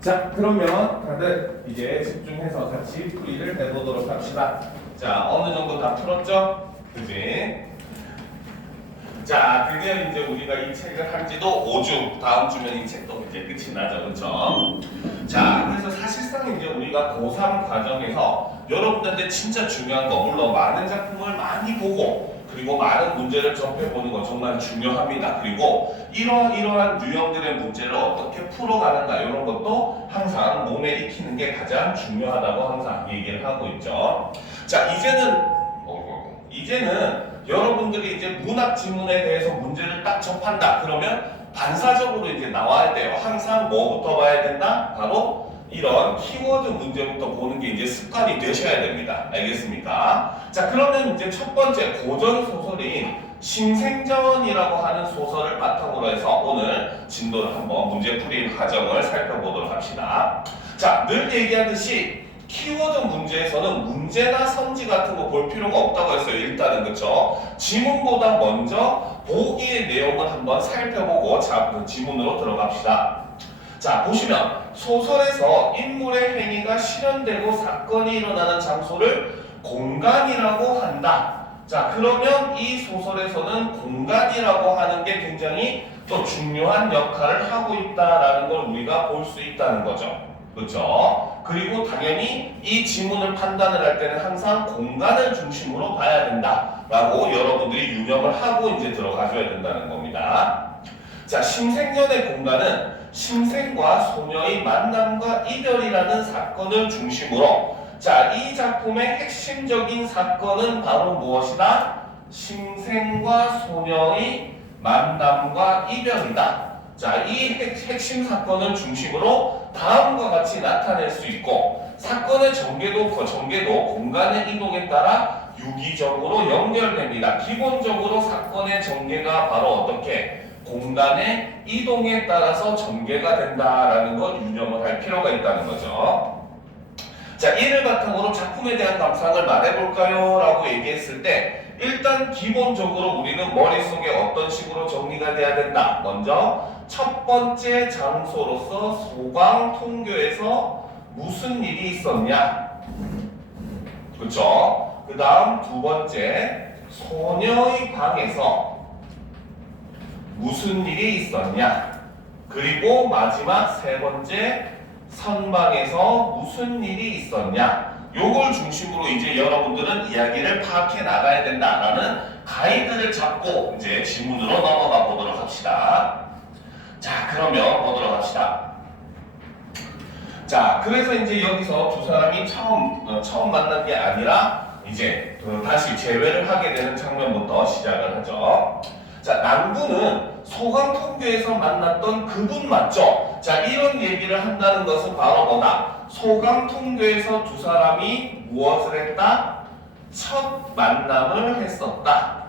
자, 그러면 다들 이제 집중해서 같이 풀이를 해보도록 합시다. 자, 어느 정도 다 풀었죠? 그지? 자, 드디어 이제 우리가 이 책을 한 지도 5주, 다음 주면 이 책도 이제 끝이 나죠. 그쵸? 자, 그래서 사실상 이제 우리가 고3 과정에서 여러분들한테 진짜 중요한 거, 물론 많은 작품을 많이 보고 그리고 많은 문제를 접해보는 거 정말 중요합니다. 그리고 이러한 유형들의 문제를 어떻게 풀어가는가 이런 것도 항상 몸에 익히는 게 가장 중요하다고 항상 얘기를 하고 있죠. 자, 이제는 여러분들이 이제 문학 지문에 대해서 문제를 딱 접한다. 그러면 반사적으로 이제 나와야 돼요. 항상 뭐부터 봐야 된다? 바로 이런 키워드 문제부터 보는 게 이제 습관이 되셔야 됩니다. 알겠습니까? 자, 그러면 이제 첫 번째 고전 소설인 심생전이라고 하는 소설을 바탕으로 해서 오늘 진도를 한번 문제풀이 과정을 살펴보도록 합시다. 자, 늘 얘기하듯이 키워드 문제에서는 문제나 선지 같은 거 볼 필요가 없다고 했어요. 일단은 그쵸? 지문보다 먼저 보기의 내용을 한번 살펴보고 자, 지문으로 들어갑시다. 자, 보시면 소설에서 인물의 행위가 실현되고 사건이 일어나는 장소를 공간이라고 한다. 자, 그러면 이 소설에서는 공간이라고 하는 게 굉장히 또 중요한 역할을 하고 있다라는 걸 우리가 볼 수 있다는 거죠. 그렇죠? 그리고 당연히 이 지문을 판단을 할 때는 항상 공간을 중심으로 봐야 된다라고 여러분들이 유념을 하고 이제 들어가줘야 된다는 겁니다. 자, 심생전의 공간은 심생과 소녀의 만남과 이별이라는 사건을 중심으로 자, 이 작품의 핵심적인 사건은 바로 무엇이다? 심생과 소녀의 만남과 이별이다. 자, 이 핵심 사건을 중심으로 다음과 같이 나타낼 수 있고 사건의 전개도 공간의 이동에 따라 유기적으로 연결됩니다. 기본적으로 사건의 전개가 바로 어떻게 공간의 이동에 따라서 전개가 된다라는 걸 유념을 할 필요가 있다는 거죠. 자, 이를 바탕으로 작품에 대한 감상을 말해볼까요? 라고 얘기했을 때 일단 기본적으로 우리는 머릿속에 어떤 식으로 정리가 돼야 된다. 먼저 첫 번째 장소로서 소강통교에서 무슨 일이 있었냐? 그쵸? 그 다음 두 번째 소녀의 방에서 무슨 일이 있었냐? 그리고 마지막 세 번째 선방에서 무슨 일이 있었냐? 요걸 중심으로 이제 여러분들은 이야기를 파악해 나가야 된다라는 가이드를 잡고 이제 지문으로 넘어가 보도록 합시다. 자, 그러면 보도록 합시다. 자, 그래서 이제 여기서 두 사람이 처음 만난 게 아니라 이제 다시 재회를 하게 되는 장면부터 시작을 하죠. 자, 남구는 소강통교에서 만났던 그분 맞죠? 자, 이런 얘기를 한다는 것은 바로 뭐다? 소강통교에서 두 사람이 무엇을 했다? 첫 만남을 했었다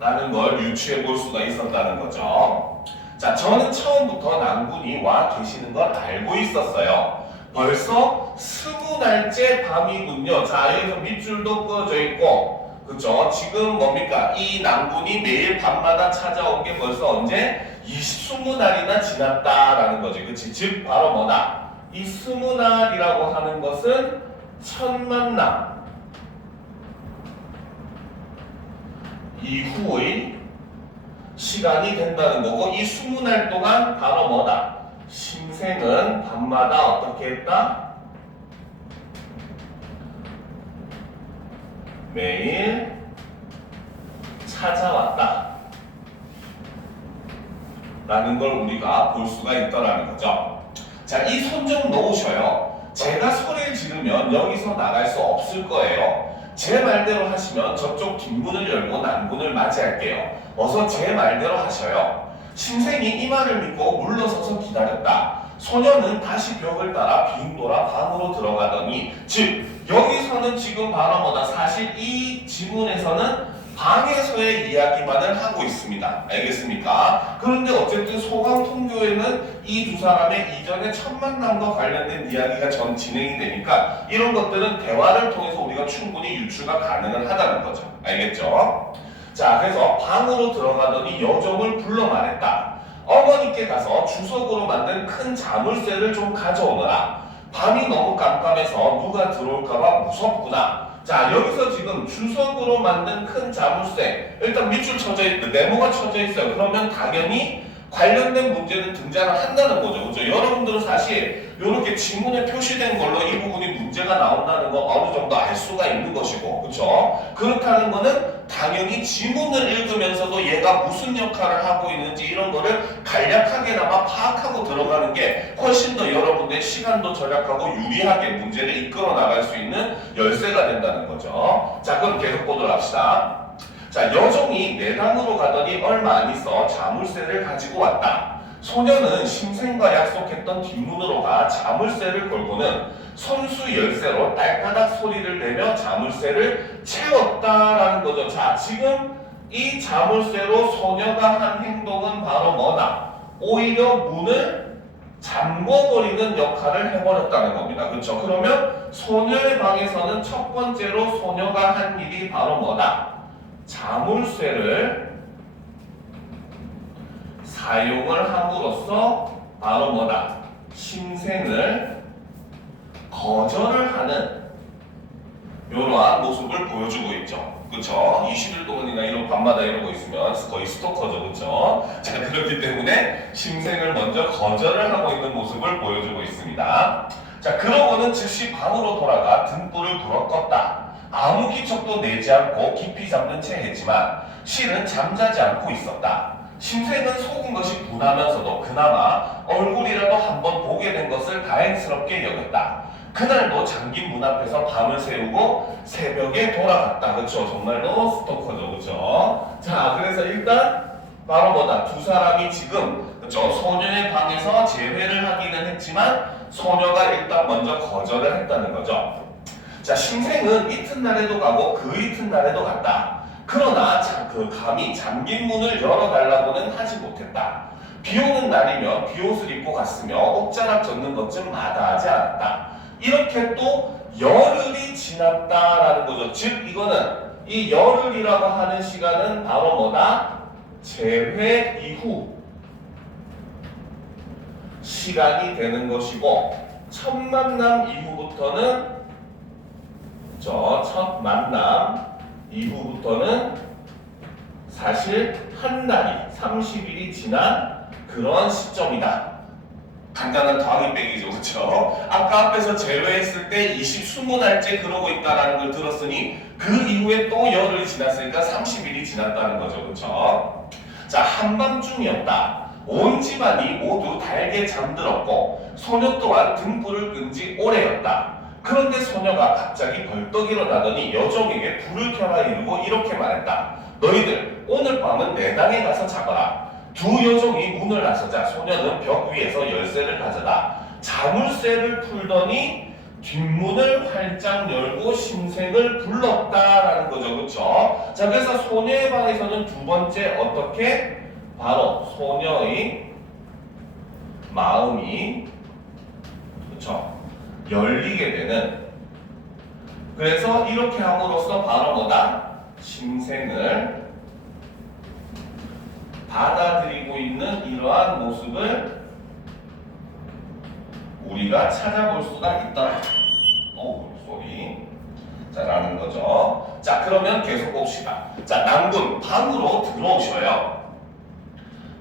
라는 걸 유추해 볼 수가 있었다는 거죠. 자, 저는 처음부터 남군이 와 계시는 걸 알고 있었어요. 벌써 20날째 밤이군요. 자, 여기서 밑줄도 그어져 있고 그쵸? 지금 뭡니까? 이 남군이 매일 밤마다 찾아온 게 벌써 언제? 20날이나 지났다라는 거지. 그치? 즉 바로 뭐다? 이 20날이라고 하는 것은 첫 만남 이후의 시간이 된다는 거고 이 20날 동안 바로 뭐다? 심생은 밤마다 어떻게 했다? 매일 찾아왔다 라는 걸 우리가 볼 수가 있더라는 거죠. 자, 이 손 좀 놓으셔요. 제가 소리를 지르면 여기서 나갈 수 없을 거예요. 제 말대로 하시면 저쪽 뒷문을 열고 남문을 맞이할게요. 어서 제 말대로 하셔요. 심생이 이 말을 믿고 물러서서 기다렸다. 소녀는 다시 벽을 따라 빙 돌아 방으로 들어가더니 즉 여기서는 지금 바로 뭐다? 사실 이 지문에서는 방에서의 이야기만을 하고 있습니다. 알겠습니까? 그런데 어쨌든 소강통교에는 이 두 사람의 이전의 첫 만남과 관련된 이야기가 전 진행이 되니까 이런 것들은 대화를 통해서 우리가 충분히 유추가 가능은 하다는 거죠. 알겠죠? 자, 그래서 방으로 들어가더니 여종을 불러 말했다. 어머니께 가서 주석으로 만든 큰 자물쇠를 좀 가져오너라. 밤이 너무 깜깜해서 누가 들어올까봐 무섭구나. 자, 여기서 지금 주석으로 만든 큰 자물쇠, 일단 밑줄 쳐져 있고 네모가 쳐져 있어요. 그러면 당연히 관련된 문제는 등장을 한다는 거죠. 그죠? 여러분들은 사실 이렇게 지문에 표시된 걸로 이 부분이 문제가 나온다는 거 어느 정도 알 수가 있는 것이고, 그렇죠? 그렇다는 거는 당연히 지문을 읽으면서도 얘가 무슨 역할을 하고 있는지 이런 거를 간략하게나마 파악하고 들어가는 게 훨씬 더 여러분들의 시간도 절약하고 유리하게 문제를 이끌어 나갈 수 있는 열쇠가 된다는 거죠. 자, 그럼 계속 보도록 합시다. 자, 여종이 내당으로 가더니 얼마 안 있어 자물쇠를 가지고 왔다. 소녀는 심생과 약속했던 뒷문으로 가 자물쇠를 걸고는 손수 열쇠로 딸까닥 소리를 내며 자물쇠를 채웠다라는 거죠. 자, 지금 이 자물쇠로 소녀가 한 행동은 바로 뭐다? 오히려 문을 잠궈버리는 역할을 해버렸다는 겁니다. 그렇죠? 그러면 소녀의 방에서는 첫 번째로 소녀가 한 일이 바로 뭐다? 자물쇠를 사용을 함으로써 바로 뭐다? 심생을 거절을 하는 이러한 모습을 보여주고 있죠. 그쵸? 20일 동안이나 이런 밤마다 이러고 있으면 거의 스토커죠. 그쵸? 자, 그렇기 때문에 심생을 먼저 거절을 하고 있는 모습을 보여주고 있습니다. 자, 그러고는 즉시 방으로 돌아가 등불을 불어 껐다. 아무 기척도 내지 않고 깊이 잠든 채 했지만 실은 잠자지 않고 있었다. 심생은 속은 것이 분하면서도 그나마 얼굴이라도 한번 보게 된 것을 다행스럽게 여겼다. 그날도 잠긴 문 앞에서 밤을 새우고 새벽에 돌아갔다. 그쵸? 정말로 스토커죠. 그쵸? 자, 그래서 일단 바로 뭐다? 두 사람이 지금 그쵸? 소녀의 방에서 재회를 하기는 했지만 소녀가 일단 먼저 거절을 했다는 거죠. 자, 심생은 이튿날에도 가고 그 이튿날에도 갔다. 그러나 감히 잠긴 문을 열어달라고는 하지 못했다. 비 오는 날이면 비옷을 입고 갔으며 옥자락 젖는 것쯤 마다하지 않았다. 이렇게 또 열흘이 지났다라는 거죠. 즉 이거는 이 열흘이라고 하는 시간은 바로 뭐다? 재회 이후 시간이 되는 것이고 첫 만남 이후부터는 첫 만남 이후부터는 사실 한 달이 30일이 지난 그런 시점이다. 간단한 더하기 빼기죠. 그렇죠? 아까 앞에서 제외했을 때 20날째 그러고 있다는 걸 들었으니 그 이후에 또 열흘이 지났으니까 30일이 지났다는 거죠. 그렇죠? 자, 한밤중이었다. 온 집안이 모두 달게 잠들었고 소녀 또한 등불을 끈 지 오래였다. 그런데 소녀가 갑자기 벌떡 일어나더니 여종에게 불을 켜라 이르고 이렇게 말했다. 너희들 오늘 밤은 내 당에 가서 자거라. 두 여종이 문을 나서자 소녀는 벽 위에서 열쇠를 가져다 자물쇠를 풀더니 뒷문을 활짝 열고 심생을 불렀다라는 거죠. 그렇죠? 자, 그래서 소녀의 방에서는 두 번째 어떻게? 바로 소녀의 마음이 그렇죠? 열리게 되는, 그래서 이렇게 함으로써 바로 뭐다? 심생을 받아들이고 있는 이러한 모습을 우리가 찾아볼 수가 있다. 소리. 자, 라는 거죠. 자, 그러면 계속 봅시다. 자, 남군 방으로 들어오셔요.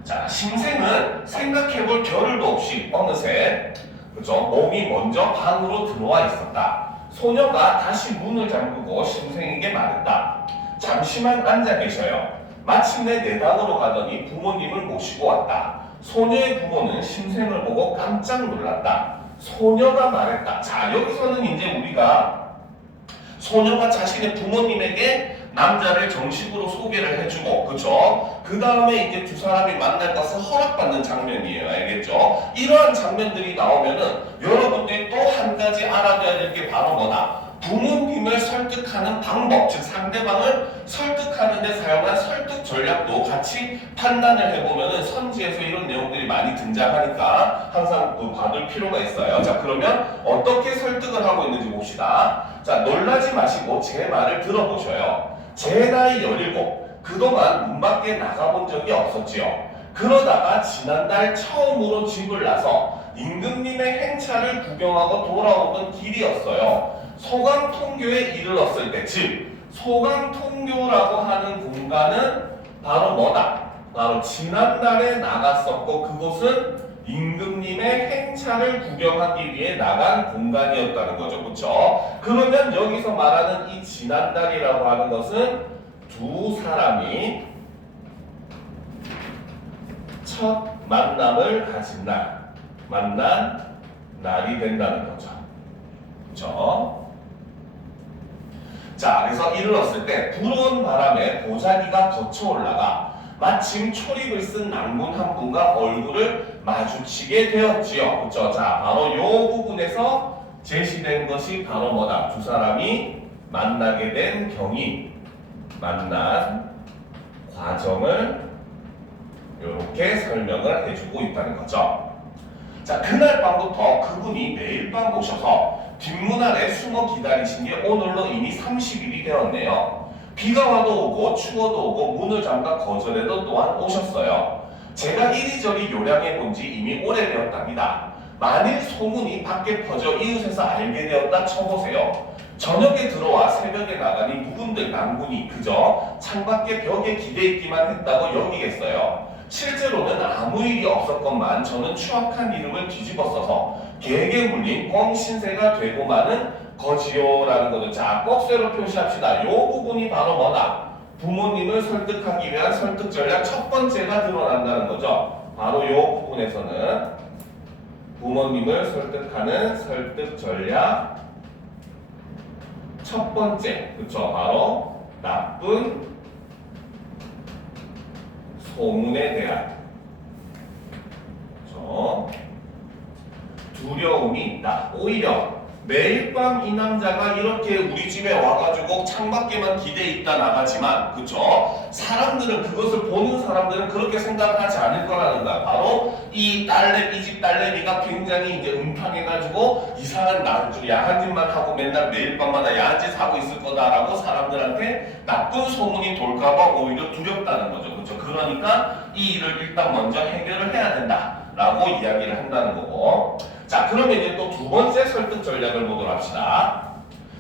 자, 심생은 생각해볼 겨를도 없이 어느새 그죠? 몸이 먼저 방으로 들어와 있었다. 소녀가 다시 문을 잠그고 심생에게 말했다. 잠시만 앉아 계셔요. 마침내 내당으로 가더니 부모님을 모시고 왔다. 소녀의 부모는 심생을 보고 깜짝 놀랐다. 소녀가 말했다. 자, 여기서는 이제 우리가 소녀가 자신의 부모님에게 남자를 정식으로 소개를 해주고, 그죠? 그 다음에 이제 두 사람이 만날 것을 허락받는 장면이에요. 알겠죠? 이러한 장면들이 나오면은 여러분들이 또 한 가지 알아둬야 될 게 바로 뭐다? 부모님을 설득하는 방법, 즉 상대방을 설득하는 데 사용한 설득 전략도 같이 판단을 해보면은 선지에서 이런 내용들이 많이 등장하니까 항상 봐둘 필요가 있어요. 자, 그러면 어떻게 설득을 하고 있는지 봅시다. 자, 놀라지 마시고 제 말을 들어보셔요. 제 나이 17, 그동안 문 밖에 나가본 적이 없었지요. 그러다가 지난달 처음으로 집을 나서 임금님의 행차를 구경하고 돌아오던 길이었어요. 소강통교에 이르렀을 때, 즉 소강통교라고 하는 공간은 바로 뭐다? 바로 지난달에 나갔었고 그곳은 임금님의 행차를 구경하기 위해 나간 공간이었다는 거죠. 그렇죠? 그러면 여기서 말하는 이 지난달이라고 하는 것은 두 사람이 첫 만남을 가진 날, 만난 날이 된다는 거죠. 그렇죠? 자, 그래서 이르렀을 때 불어온 바람에 보자기가 거쳐 올라가 마침 초립을 쓴 낭군 한 분과 얼굴을 마주치게 되었지요. 그렇죠? 자, 바로 이 부분에서 제시된 것이 바로 뭐다? 두 사람이 만나게 된 경위, 만난 과정을 이렇게 설명을 해주고 있다는 거죠. 자, 그날 밤부터 그분이 매일 밤 오셔서 뒷문 안에 숨어 기다리신 게 오늘로 이미 30일이 되었네요. 비가 와도 오고 추워도 오고 문을 잠가 거절해도 또한 오셨어요. 제가 이리저리 요량해 본 지 이미 오래되었답니다. 만일 소문이 밖에 퍼져 이웃에서 알게 되었다 쳐보세요. 저녁에 들어와 새벽에 나가니 누군들 낭군이 그저 창밖에 벽에 기대있기만 했다고 여기겠어요. 실제로는 아무 일이 없었건만 저는 추악한 이름을 뒤집어 써서 개에게 물린 꿩 신세가 되고 마는 거지요라는 거죠. 자, 꺽쇠로 표시합시다. 이 부분이 바로 뭐다? 부모님을 설득하기 위한 설득 전략 첫 번째가 드러난다는 거죠. 바로 이 부분에서는 부모님을 설득하는 설득 전략 첫 번째, 그쵸? 바로 나쁜 소문에 대한 두려움이 있다. 오히려 매일 밤 이 남자가 이렇게 우리 집에 와가지고 창밖에만 기대 있다 나가지만, 그쵸? 사람들은, 그것을 보는 사람들은 그렇게 생각하지 않을 거라는 거야. 바로 이 집 딸내미가 굉장히 이제 음탕해가지고 이상한 야한 짓만 하고 맨날 매일 밤마다 야한 짓 하고 있을 거다라고 사람들한테 나쁜 소문이 돌까봐 오히려 두렵다는 거죠. 그쵸? 그러니까 이 일을 일단 먼저 해결을 해야 된다라고 이야기를 한다는 거고. 자, 그러면 이제 또 두 번째 설득 전략을 보도록 합시다.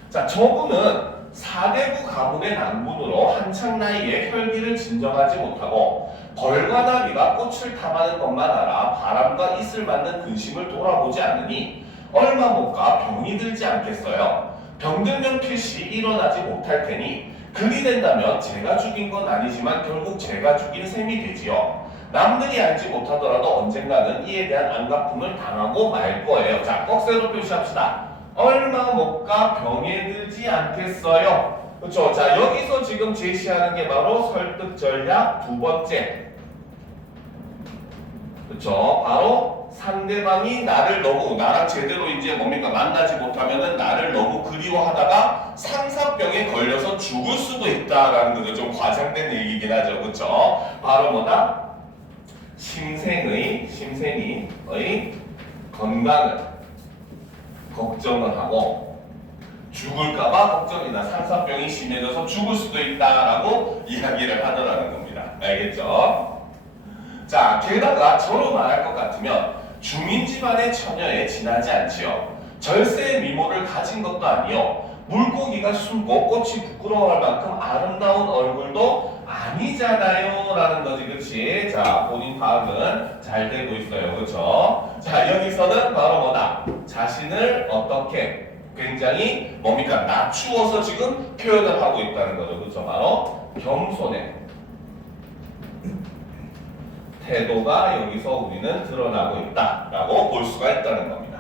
자, 저분은 사대부 가문의 낭군으로 한창 나이에 혈기를 진정하지 못하고 벌과 나비가 꽃을 탐하는 것만 알아 바람과 이슬 맞는 근심을 돌아보지 않으니 얼마 못 가 병이 들지 않겠어요. 병들면 필시 일어나지 못할 테니 그리 된다면 제가 죽인 건 아니지만 결국 제가 죽인 셈이 되지요. 남들이 알지 못하더라도 언젠가는 이에 대한 안갚음을 당하고 말 거예요. 자, 꺽쇠로 표시합시다. 얼마 못 가 병에 들지 않겠어요. 그렇죠? 자, 여기서 지금 제시하는 게 바로 설득 전략 두 번째. 그렇죠? 바로 상대방이 나랑 제대로 이제 뭡니까? 만나지 못하면은 나를 너무 그리워하다가 상사병에 걸려서 죽을 수도 있다라는 거죠. 좀 과장된 얘기긴 하죠. 그렇죠? 바로 뭐다? 심생의 건강을 걱정을 하고 죽을까봐 걱정이나 상사병이 심해져서 죽을 수도 있다라고 이야기를 하더라는 겁니다. 알겠죠? 자, 게다가 저로 말할 것 같으면 중인 집안의 처녀에 지나지 않지요. 절세의 미모를 가진 것도 아니요. 물고기가 숨고 꽃이 부끄러워할 만큼 아름다운 얼굴도 아니잖아요 라는 거지. 그치? 자, 본인 파악은 잘 되고 있어요. 그쵸? 자, 여기서는 바로 뭐다? 자신을 어떻게 굉장히 뭡니까? 낮추어서 지금 표현을 하고 있다는 거죠. 그쵸? 바로 겸손해. 태도가 여기서 우리는 드러나고 있다라고 볼 수가 있다는 겁니다.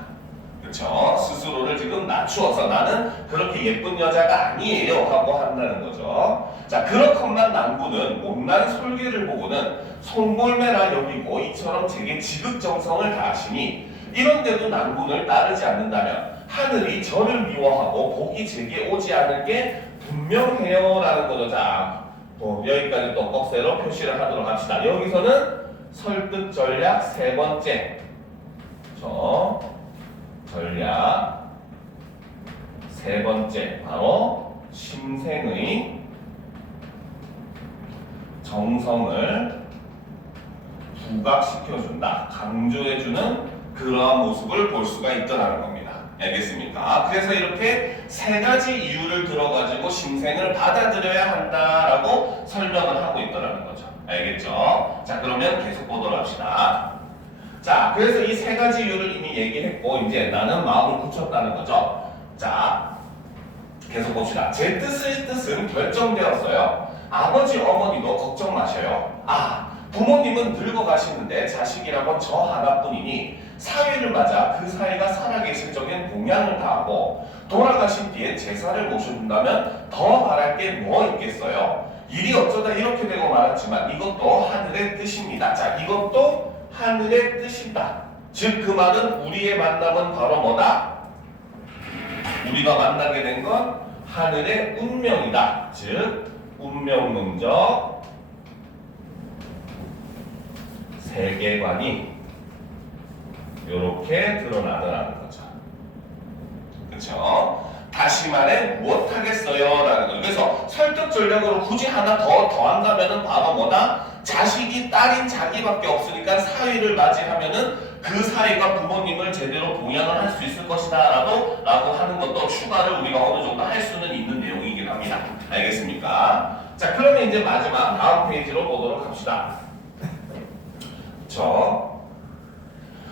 그렇죠? 스스로를 지금 낮추어서 나는 그렇게 예쁜 여자가 아니에요 하고 한다는 거죠. 자, 그렇건만 낭군은 못난 솔개를 보고는 송골매라 여기고 이처럼 제게 지극정성을 다하시니 이런데도 낭군을 따르지 않는다면 하늘이 저를 미워하고 복이 제게 오지 않을 게 분명해요 라는 거죠. 자, 여기까지 또 꺽쇠로 표시를 하도록 합시다. 여기서는 설득 전략 세 번째. 전략 세 번째. 바로 심생의 정성을 부각시켜준다, 강조해주는 그러한 모습을 볼 수가 있더라는 겁니다. 알겠습니까? 그래서 이렇게 세 가지 이유를 들어가지고 심생을 받아들여야 한다라고 설명을 하고 있더라는 거죠. 알겠죠? 자, 그러면 계속 보도록 합시다. 자, 그래서 이 세 가지 이유를 이미 얘기했고 이제 나는 마음을 굳혔다는 거죠. 자, 계속 봅시다. 제 뜻은 결정되었어요. 아버지, 어머니도 걱정 마셔요. 부모님은 늙어가시는데 자식이라곤 저 하나뿐이니 사위를 맞아 그 사이가 살아계실 적엔 공양을 다하고 돌아가신 뒤에 제사를 모셔준다면 더 바랄 게 뭐 있겠어요. 일이 어쩌다 이렇게 되고 말았지만 이것도 하늘의 뜻입니다. 자, 이것도 하늘의 뜻이다. 즉 그 말은 우리의 만남은 바로 뭐다? 우리가 만나게 된 건 하늘의 운명이다. 즉 운명론적 세계관이 이렇게 드러나더라는 거죠. 그렇죠? 다시 말해 무엇하겠어요? 라는 거죠. 그래서 설득 전략으로 굳이 하나 더한다면은 바로 뭐다? 자식이 딸인 자기밖에 없으니까 사위를 맞이하면은 그 사위가 부모님을 제대로 봉양을 할 수 있을 것이다 라고 하는 것도 추가를 우리가 어느 정도 할 수는 있는 내용이긴 합니다. 알겠습니까? 자, 그러면 이제 마지막 다음 페이지로 보도록 합시다. 그렇죠?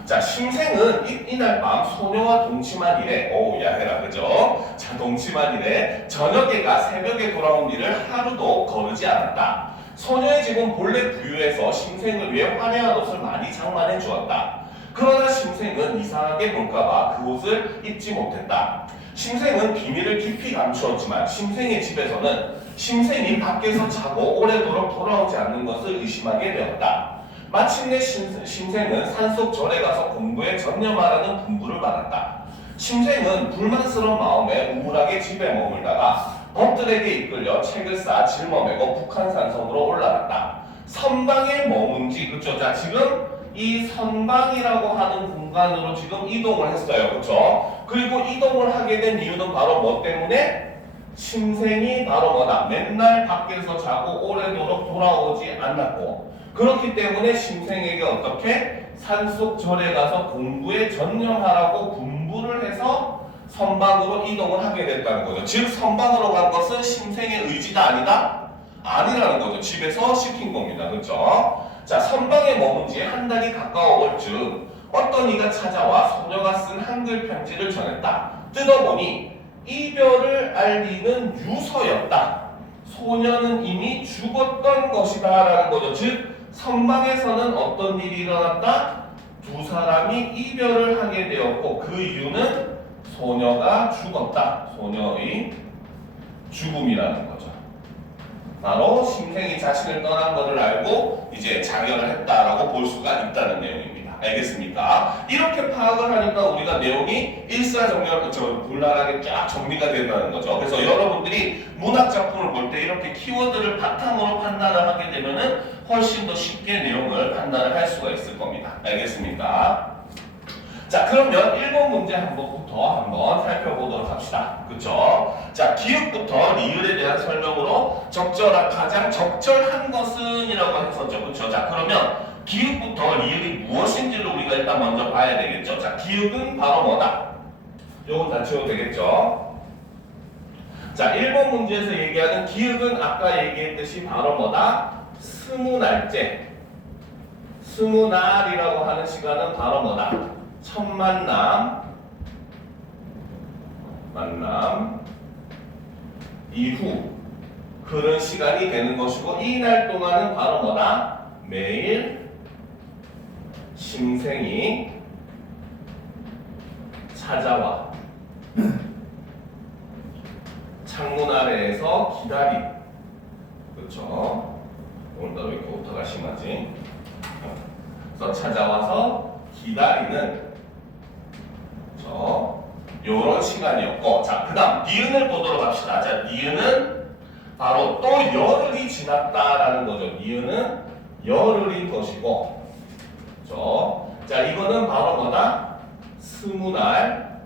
자, 심생은 이날 밤 소녀와 동침한 이래, 야해라, 그죠? 자, 동침한 이래 저녁에가 새벽에 돌아온 일을 하루도 거르지 않았다. 소녀의 집은 본래 부유해서 심생을 위해 화려한 옷을 많이 장만해 주었다. 그러나 심생은 이상하게 볼까봐 그 옷을 입지 못했다. 심생은 비밀을 깊이 감추었지만 심생의 집에서는 심생이 밖에서 자고 오래도록 돌아오지 않는 것을 의심하게 되었다. 마침내 심생은 산속 절에 가서 공부에 전념하라는 분부를 받았다. 심생은 불만스러운 마음에 우울하게 집에 머물다가 벗들에게 이끌려 책을 쌓아 짊어매고 북한산 섬으로 올라갔다. 선방에 머문 지, 그쵸? 자, 지금 이 선방이라고 하는 공간으로 지금 이동을 했어요. 그쵸? 그리고 이동을 하게 된 이유는 바로 뭐 때문에? 심생이 바로 뭐다? 맨날 밖에서 자고 오래도록 돌아오지 않았고, 그렇기 때문에 심생에게 어떻게? 산속 절에 가서 공부에 전념하라고 분부를 해서 선방으로 이동을 하게 됐다는 거죠. 즉 선방으로 간 것은 심생의 의지다 아니다? 아니라는 거죠. 집에서 시킨 겁니다. 그렇죠? 자, 선방에 머문 지 한 달이 가까워올 즈음 어떤 이가 찾아와 소녀가 쓴 한글 편지를 전했다. 뜯어보니 이별을 알리는 유서였다. 소녀는 이미 죽었던 것이다 라는 거죠. 즉 선방에서는 어떤 일이 일어났다? 두 사람이 이별을 하게 되었고 그 이유는 소녀가 죽었다. 소녀의 죽음이라는 거죠. 바로 심생이 자신을 떠난 것을 알고 이제 자결을 했다라고 볼 수가 있다는 내용입니다. 알겠습니까? 이렇게 파악을 하니까 우리가 내용이 일사분란하게 쫙 정리가 된다는 거죠. 그래서 여러분들이 문학 작품을 볼 때 이렇게 키워드를 바탕으로 판단을 하게 되면은 훨씬 더 쉽게 내용을 판단을 할 수가 있을 겁니다. 알겠습니까? 자, 그러면 1번 문제 한번 살펴보도록 합시다. 그쵸? 자, 기읍부터 리을에 대한 설명으로 가장 적절한 것은 이라고 했었죠. 그쵸? 자, 그러면 기읍부터 리을이 무엇인지를 우리가 일단 먼저 봐야 되겠죠. 자, 기읍은 바로 뭐다? 요건 다 지워도 되겠죠? 자, 1번 문제에서 얘기하는 기읍은 아까 얘기했듯이 바로 뭐다? 스무날째. 스무날이라고 하는 시간은 바로 뭐다? 첫 만남 이후 그런 시간이 되는 것이고 이 날 동안은 바로 뭐다? 매일 심생이 찾아와 창문 아래에서 기다림. 그렇죠? 오늘따라 왜 이렇게 오타가 심하지? 그래서 찾아와서 기다리는 요런 시간이었고, 자, 그 다음 니은을 보도록 합시다. 자, 니은은 바로 또 열흘이 지났다라는 거죠. 니은은 열흘인 것이고, 그렇죠? 자, 이거는 바로 뭐다? 스무날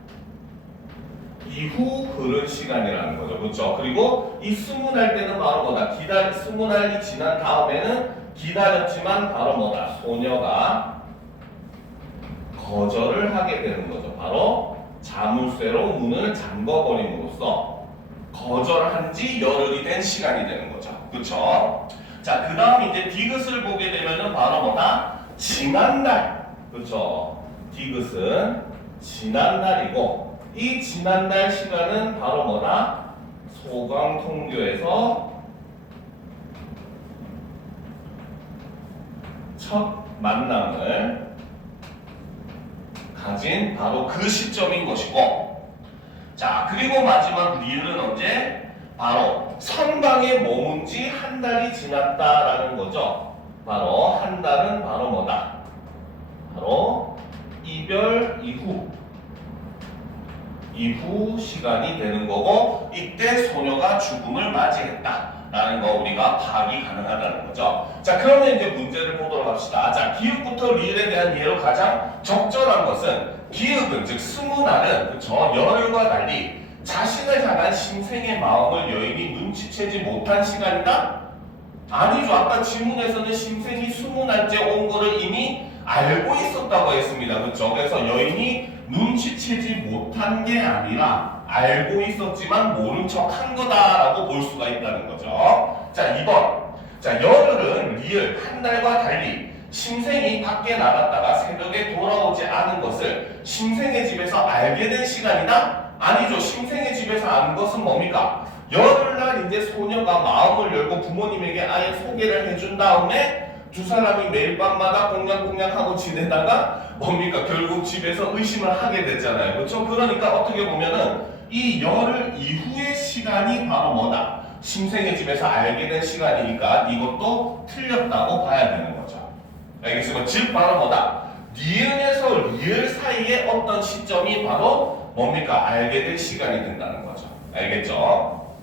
이후 흐른 시간이라는 거죠. 그렇죠? 그리고 이 스무날 때는 바로 뭐다? 스무날이 지난 다음에는 기다렸지만 바로 뭐다? 소녀가 거절을 하게 되는 거죠. 바로 자물쇠로 문을 잠궈버림으로써 거절한 지 열흘이 된 시간이 되는 거죠. 그쵸? 자, 그 다음 이제 디귿을 보게 되면은 바로 뭐다? 지난달. 그쵸? 디귿은 지난달이고, 이 지난달 시간은 바로 뭐다? 소강통교에서 첫 만남을 가진 바로 그 시점인 것이고, 자, 그리고 마지막 리을은 언제? 바로 선방에 머문 지 한 달이 지났다라는 거죠. 바로 한 달은 바로 뭐다? 바로 이별 이후 시간이 되는 거고, 이때 소녀가 죽음을 맞이했다라는 거 우리가 파악이 가능하다는 거죠. 자, 그러면 이제 문제를 보도록 합시다. 자, 기읍부터 리을에 대한 예로 가장 적절한 것은 기읍은 즉 스무날은 그쵸? 열흘과 달리 자신을 향한 심생의 마음을 여인이 눈치채지 못한 시간이다? 아니죠. 아까 지문에서는 심생이 20날째 온 거를 이미 알고 있었다고 했습니다. 그렇죠? 그래서 여인이 눈치채지 못한 게 아니라 알고 있었지만 모른 척 한 거다라고 볼 수가 있다는 거죠. 자, 2번. 자, 열흘은 리을 한 달과 달리 심생이 밖에 나갔다가 새벽에 돌아오지 않은 것을 심생의 집에서 알게 된 시간이다? 아니죠. 심생의 집에서 아는 것은 뭡니까? 열흘날 이제 소녀가 마음을 열고 부모님에게 아예 소개를 해준 다음에 두 사람이 매일 밤마다 꽁냥꽁냥하고 지내다가 뭡니까? 결국 집에서 의심을 하게 됐잖아요. 그렇죠? 그러니까 어떻게 보면은 이 열흘 이후의 시간이 바로 뭐다? 심생의 집에서 알게 된 시간이니까 이것도 틀렸다고 봐야 되는 거죠. 알겠습니까? 즉 바로 뭐다? 니은에서 리을 사이의 어떤 시점이 바로 뭡니까? 알게 된 시간이 된다는 거죠. 알겠죠?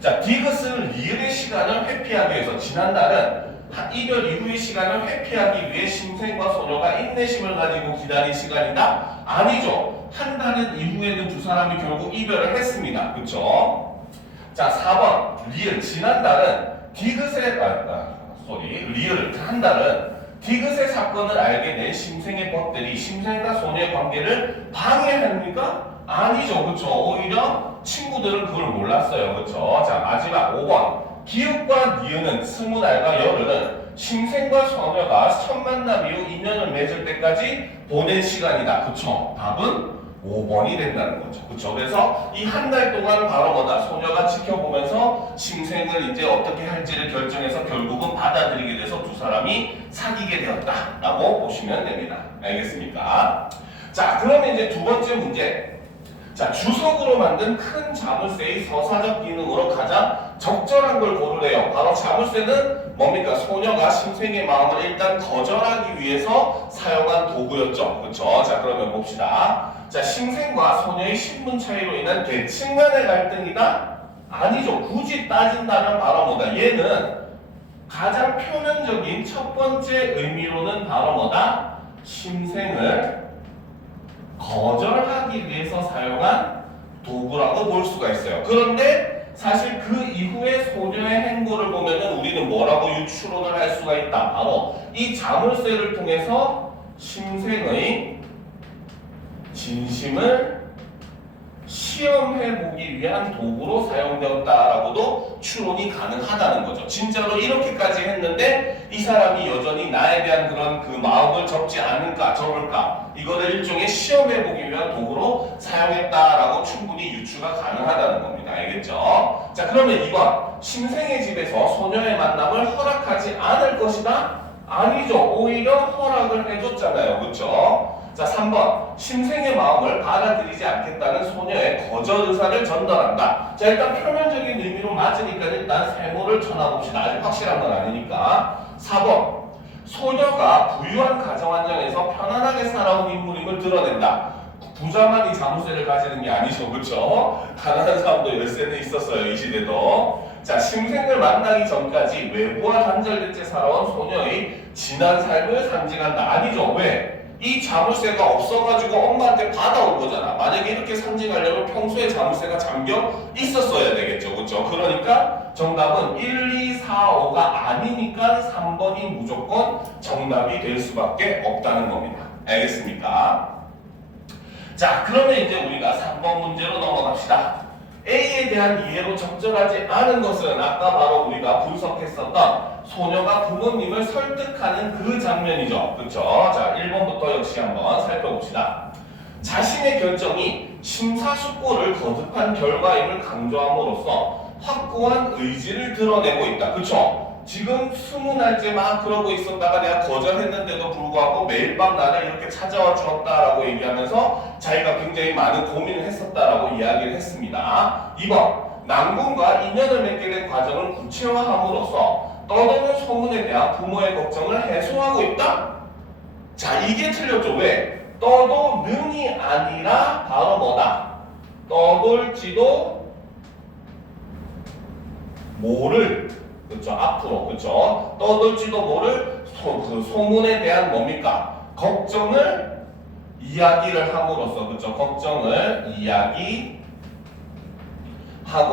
자, 디귿은 리을의 시간을 회피하기 위해서 지난달은 이별 이후의 시간을 회피하기 위해 심생과 소녀가 인내심을 가지고 기다린 시간이다? 아니죠. 한 달은 이후에는 두 사람이 결국 이별을 했습니다. 그쵸? 자, 4번 리을 지난달은 리을 한 달은 디귿의 사건을 알게 된 심생의 법들이 심생과 소녀의 관계를 방해합니까? 아니죠. 그쵸? 오히려 친구들은 그걸 몰랐어요. 그쵸? 자, 마지막 5번. 기읍과 니은은 스무날과 열흘은 심생과 소녀가 첫 만남 이후 인연을 맺을 때까지 보낸 시간이다. 그쵸? 답은 5번이 된다는 거죠. 그쵸? 그래서 이 한 달 동안 바로 뭐다? 소녀가 지켜보면서 심생을 이제 어떻게 할지를 결정해서 결국은 받아들이게 돼서 두 사람이 사귀게 되었다라고 보시면 됩니다. 알겠습니까? 자, 그러면 이제 두 번째 문제. 자, 주석으로 만든 큰 자물쇠의 서사적 기능으로 가장 적절한 걸 고르래요. 바로 자물쇠는 뭡니까? 소녀가 심생의 마음을 일단 거절하기 위해서 사용한 도구였죠. 그렇죠? 자, 그러면 봅시다. 자, 심생과 소녀의 신분 차이로 인한 계층 간의 갈등이다? 아니죠. 굳이 따진다면 바로 뭐다? 얘는 가장 표면적인 첫 번째 의미로는 바로 뭐다? 심생을 거절하기 위해서 사용한 도구라고 볼 수가 있어요. 그런데 사실 그 이후에 소녀의 행보를 보면은 우리는 뭐라고 유추론을 할 수가 있다. 바로 이 자물쇠를 통해서 심생의 진심을 시험해보기 위한 도구로 사용되었다라고도 추론이 가능하다는 거죠. 진짜로 이렇게까지 했는데 이 사람이 여전히 나에 대한 그런 그 마음을 접지 않을까 접을까 이거를 일종의 시험해보기 위한 도구로 사용했다라고 충분히 유추가 가능하다는 겁니다. 알겠죠? 자, 그러면 2번 심생의 집에서 소녀의 만남을 허락하지 않을 것이다? 아니죠. 오히려 허락을 해줬잖아요. 그렇죠? 자, 3번 심생의 마음을 받아들이지 않겠다는 소녀의 거절 의사를 전달한다. 자, 일단 표면적인 의미로 맞으니까 일단 세모를 쳐놔봅시다. 아직 확실한 건 아니니까. 4번 소녀가 부유한 가정 환경에서 편안하게 살아온 인물임을 드러낸다. 부자만이 자물쇠를 가지는 게 아니죠. 그렇죠? 가난한 사람도 열쇠는 있었어요. 이 시대도. 자, 심생을 만나기 전까지 외부와 단절된 채 살아온 소녀의 지난 삶을 상징한다. 아니죠. 왜? 이 자물쇠가 없어가지고 엄마한테 받아온 거잖아. 만약에 이렇게 상징하려면 평소에 자물쇠가 잠겨 있었어야 되겠죠. 그렇죠? 그러니까 정답은 1, 2, 4, 5가 아니니까 3번이 무조건 정답이 될 수밖에 없다는 겁니다. 알겠습니까? 자, 그러면 이제 우리가 3번 문제로 넘어갑시다. A에 대한 이해로 적절하지 않은 것은 아까 바로 우리가 분석했었던 소녀가 부모님을 설득하는 그 장면이죠. 그렇죠? 자, 1번부터 역시 한번 살펴봅시다. 자신의 결정이 심사숙고를 거듭한 결과임을 강조함으로써 확고한 의지를 드러내고 있다. 그렇죠? 지금 20날째 막 그러고 있었다가 내가 거절했는데도 불구하고 매일 밤 나를 이렇게 찾아와 주었다라고 얘기하면서 자기가 굉장히 많은 고민을 했었다라고 이야기를 했습니다. 2번, 남궁과 인연을 맺게 된 과정을 구체화함으로써 떠도는 소문에 대한 부모의 걱정을 해소하고 있다? 자, 이게 틀렸죠. 왜? 떠도는이 아니라 바로 뭐다? 떠돌지도 모를, 그렇죠? 앞으로, 그렇죠? 떠돌지도 모를 소문에 대한 뭡니까? 걱정을 이야기를 함으로써, 그렇죠? 걱정을 이야기하고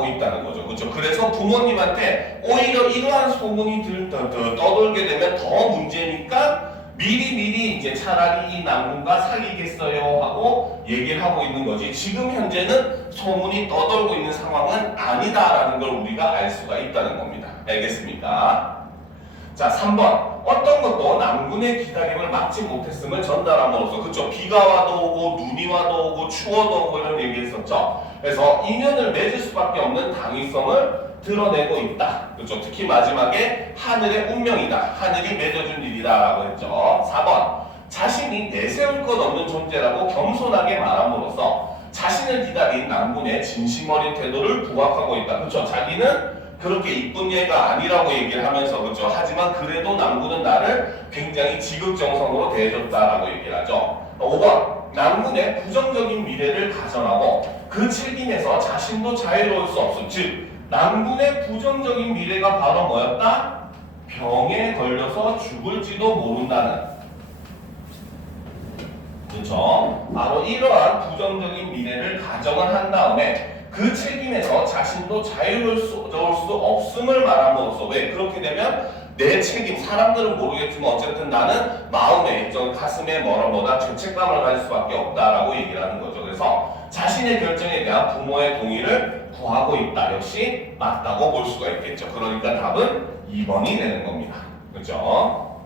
있다는 거죠. 그렇죠? 그래서 부모님한테 오히려 이러한 소문이 떠돌게 되면 더 문제니까 미리 이제 차라리 이 남궁과 사귀겠어요 하고 얘기를 하고 있는 거지. 지금 현재는 소문이 떠돌고 있는 상황은 아니다라는 걸 우리가 알 수가 있다는 겁니다. 알겠습니까? 자, 3번. 어떤 것도 남군의 기다림을 막지 못했음을 전달함으로써, 그쵸? 비가 와도 오고 눈이 와도 오고 추워도 오고 이런 얘기했었죠. 그래서 인연을 맺을 수밖에 없는 당위성을 드러내고 있다. 그렇죠? 특히 마지막에 하늘의 운명이다. 하늘이 맺어준 일이다 라고 했죠. 4번. 자신이 내세울 것 없는 존재라고 겸손하게 말함으로써 자신을 기다린 남군의 진심 어린 태도를 부각하고 있다. 그렇죠? 자기는 그렇게 이쁜 얘가 아니라고 얘기를 하면서, 그렇죠? 하지만 그래도 남군은 나를 굉장히 지극정성으로 대해줬다라고 얘기를 하죠. 5번. 남군의 부정적인 미래를 가정하고 그 책임에서 자신도 자유로울 수 없음. 즉 남군의 부정적인 미래가 바로 뭐였다? 병에 걸려서 죽을지도 모른다는, 그렇죠? 바로 이러한 부정적인 미래를 가정을 한 다음에 그 책임에서 자신도 자유로울 수 없음을 말함으로써, 왜? 그렇게 되면 내 책임, 사람들은 모르겠지만 어쨌든 나는 마음에 일정 가슴에 뭐다 죄책감을 가질 수밖에 없다라고 얘기를 하는 거죠. 그래서 자신의 결정에 대한 부모의 동의를 구하고 있다. 역시 맞다고 볼 수가 있겠죠. 그러니까 답은 2번이 되는 겁니다. 그렇죠?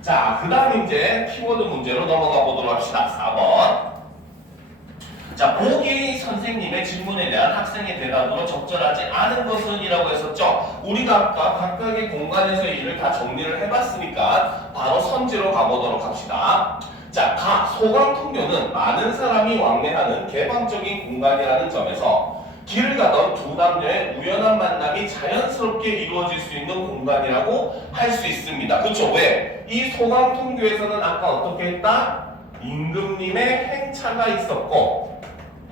자, 그 다음 이제 키워드 문제로 넘어가 보도록 합시다. 4번. 자, 보기 선생님의 질문에 대한 학생의 대답으로 적절하지 않은 것은 이라고 했었죠. 우리가 아까 각각의 공간에서의 일을 다 정리를 해봤으니까 바로 선지로 가보도록 합시다. 자, 소강풍교는 많은 사람이 왕래하는 개방적인 공간이라는 점에서 길을 가던 두 남녀의 우연한 만남이 자연스럽게 이루어질 수 있는 공간이라고 할 수 있습니다. 그렇죠? 왜? 이 소강풍교에서는 아까 어떻게 했다? 임금님의 행차가 있었고,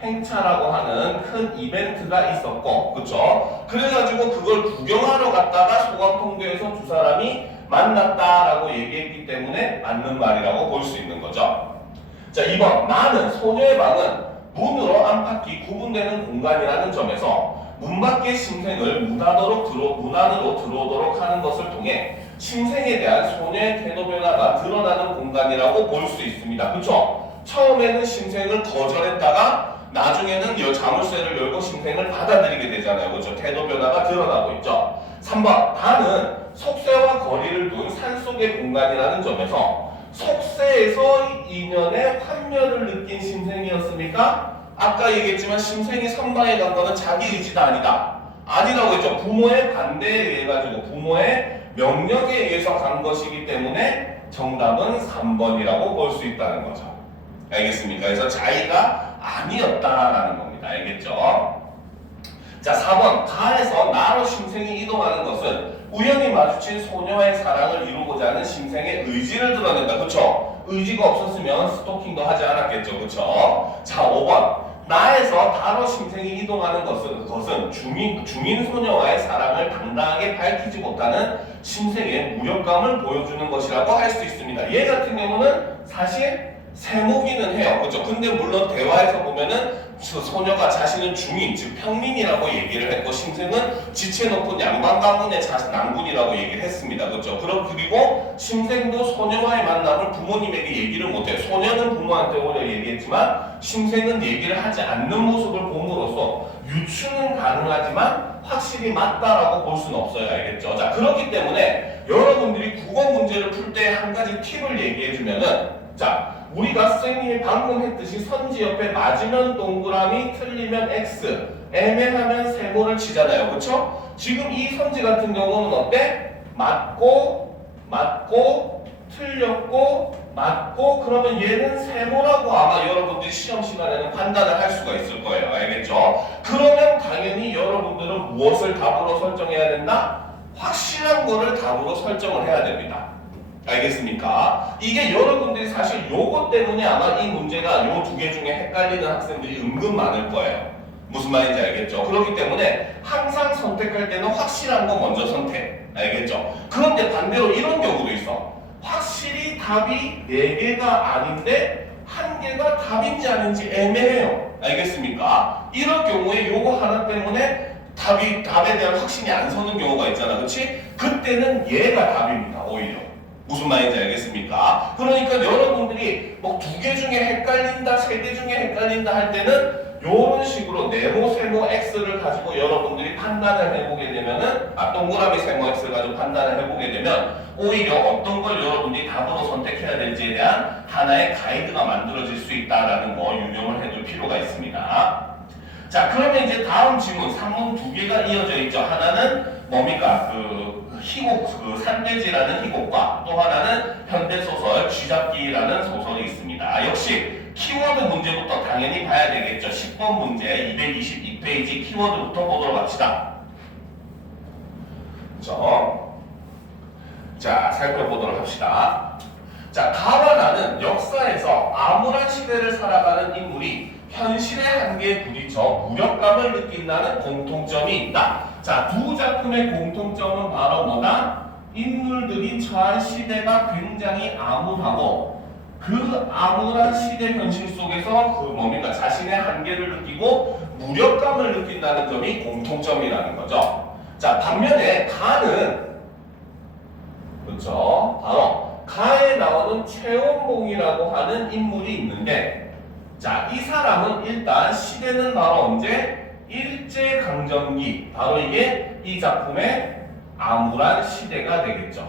행차라고 하는 큰 이벤트가 있었고, 그쵸? 그래가지고 그걸 구경하러 갔다가 소강통교에서 두 사람이 만났다라고 얘기했기 때문에 맞는 말이라고 볼 수 있는 거죠. 자, 2번. 나는 소녀의 방은 문으로 안팎이 구분되는 공간이라는 점에서 문 밖의 심생을 문 안으로 들어오도록 하는 것을 통해 심생에 대한 소녀의 태도 변화가 드러나는 공간이라고 볼 수 있습니다. 그쵸? 처음에는 심생을 거절했다가 나중에는 자물쇠를 열고 심생을 받아들이게 되잖아요. 그렇죠? 태도 변화가 드러나고 있죠. 3번. 단은 속세와 거리를 둔 산속의 공간이라는 점에서 속세에서 인연의 환멸을 느낀 심생이었습니까? 아까 얘기했지만 심생이 선방에 간 거는 자기 의지가 아니다. 아니라고 했죠. 부모의 반대에 의해 가지고 부모의 명령에 의해서 간 것이기 때문에 정답은 3번이라고 볼 수 있다는 거죠. 알겠습니까? 그래서 자기가 아니었다라는 겁니다. 알겠죠? 자, 4번. 가에서 나로 심생이 이동하는 것은 우연히 마주친 소녀와의 사랑을 이루고자 하는 심생의 의지를 드러낸다. 그쵸? 의지가 없었으면 스토킹도 하지 않았겠죠. 그쵸? 자, 5번. 나에서 다로 심생이 이동하는 것은 중인 소녀와의 사랑을 당당하게 밝히지 못하는 심생의 무력감을 보여주는 것이라고 할 수 있습니다. 얘 같은 경우는 사실 세모기는 해요. 그죠? 근데 물론 대화에서 보면은 소녀가 자신은 중인, 즉 평민이라고 얘기를 했고 심생은 지체 높은 양반 가문의 난군이라고 얘기를 했습니다. 그죠? 그리고 심생도 소녀와의 만남을 부모님에게 얘기를 못해요. 소녀는 부모한테 오려 얘기했지만 심생은 얘기를 하지 않는 모습을 봄으로써 유추는 가능하지만 확실히 맞다라고 볼 수는 없어요. 알겠죠? 자, 그렇기 때문에 여러분들이 국어 문제를 풀 때 한 가지 팁을 얘기해 주면은, 자, 우리가 선생님이 방금 했듯이 선지 옆에 맞으면 동그라미, 틀리면 X, 애매하면 세모를 치잖아요. 그쵸? 지금 이 선지 같은 경우는 어때? 맞고, 틀렸고, 맞고, 그러면 얘는 세모라고 아마 여러분들이 시험 시간에는 판단을 할 수가 있을 거예요. 알겠죠? 그러면 당연히 여러분들은 무엇을 답으로 설정해야 된다? 확실한 거를 답으로 설정을 해야 됩니다. 알겠습니까? 이게 여러분들이 사실 요것 때문에 아마 이 문제가 요 두 개 중에 헷갈리는 학생들이 은근 많을 거예요. 무슨 말인지 알겠죠? 그렇기 때문에 항상 선택할 때는 확실한 거 먼저 선택. 알겠죠? 그런데 반대로 이런 경우도 있어. 확실히 답이 4개가 아닌데 1개가 답인지 아닌지 애매해요. 알겠습니까? 이럴 경우에 요거 하나 때문에 답에 대한 확신이 안 서는 경우가 있잖아. 그렇지? 그때는 얘가 답입니다. 오히려. 무슨 말인지 알겠습니까? 그러니까 여러분들이 뭐 2개 중에 헷갈린다, 3개 중에 헷갈린다 할 때는 이런 식으로 네모, 세모, X를 가지고 여러분들이 판단을 해보게 되면은, 동그라미, 세모, X를 가지고 판단을 해보게 되면 오히려 어떤 걸 여러분들이 답으로 선택해야 될지에 대한 하나의 가이드가 만들어질 수 있다라는 거 유념을 해둘 필요가 있습니다. 자, 그러면 이제 다음 질문, 산문 2개가 이어져 있죠. 하나는 뭡니까? 희곡, 산돼지라는 희곡과 또 하나는 현대소설 쥐잡기라는 소설이 있습니다. 역시 키워드 문제부터 당연히 봐야 되겠죠. 10번 문제 222페이지 키워드부터 보도록 합시다. 자, 살펴보도록 합시다. 자, 가와 나는 역사에서 암울한 시대를 살아가는 인물이 현실의 한계에 부딪혀 무력감을 느낀다는 공통점이 있다. 자, 두 작품의 공통점은 바로 뭐다? 인물들이 처한 시대가 굉장히 암울하고 그 암울한 시대 현실 속에서 뭡니까? 자신의 한계를 느끼고 무력감을 느낀다는 점이 공통점이라는 거죠. 자, 반면에 가는, 그렇죠? 바로 가에 나오는 최원봉이라고 하는 인물이 있는데, 자, 이 사람은 일단 시대는 바로 언제? 일제강점기. 바로 이게 이 작품의 암울한 시대가 되겠죠.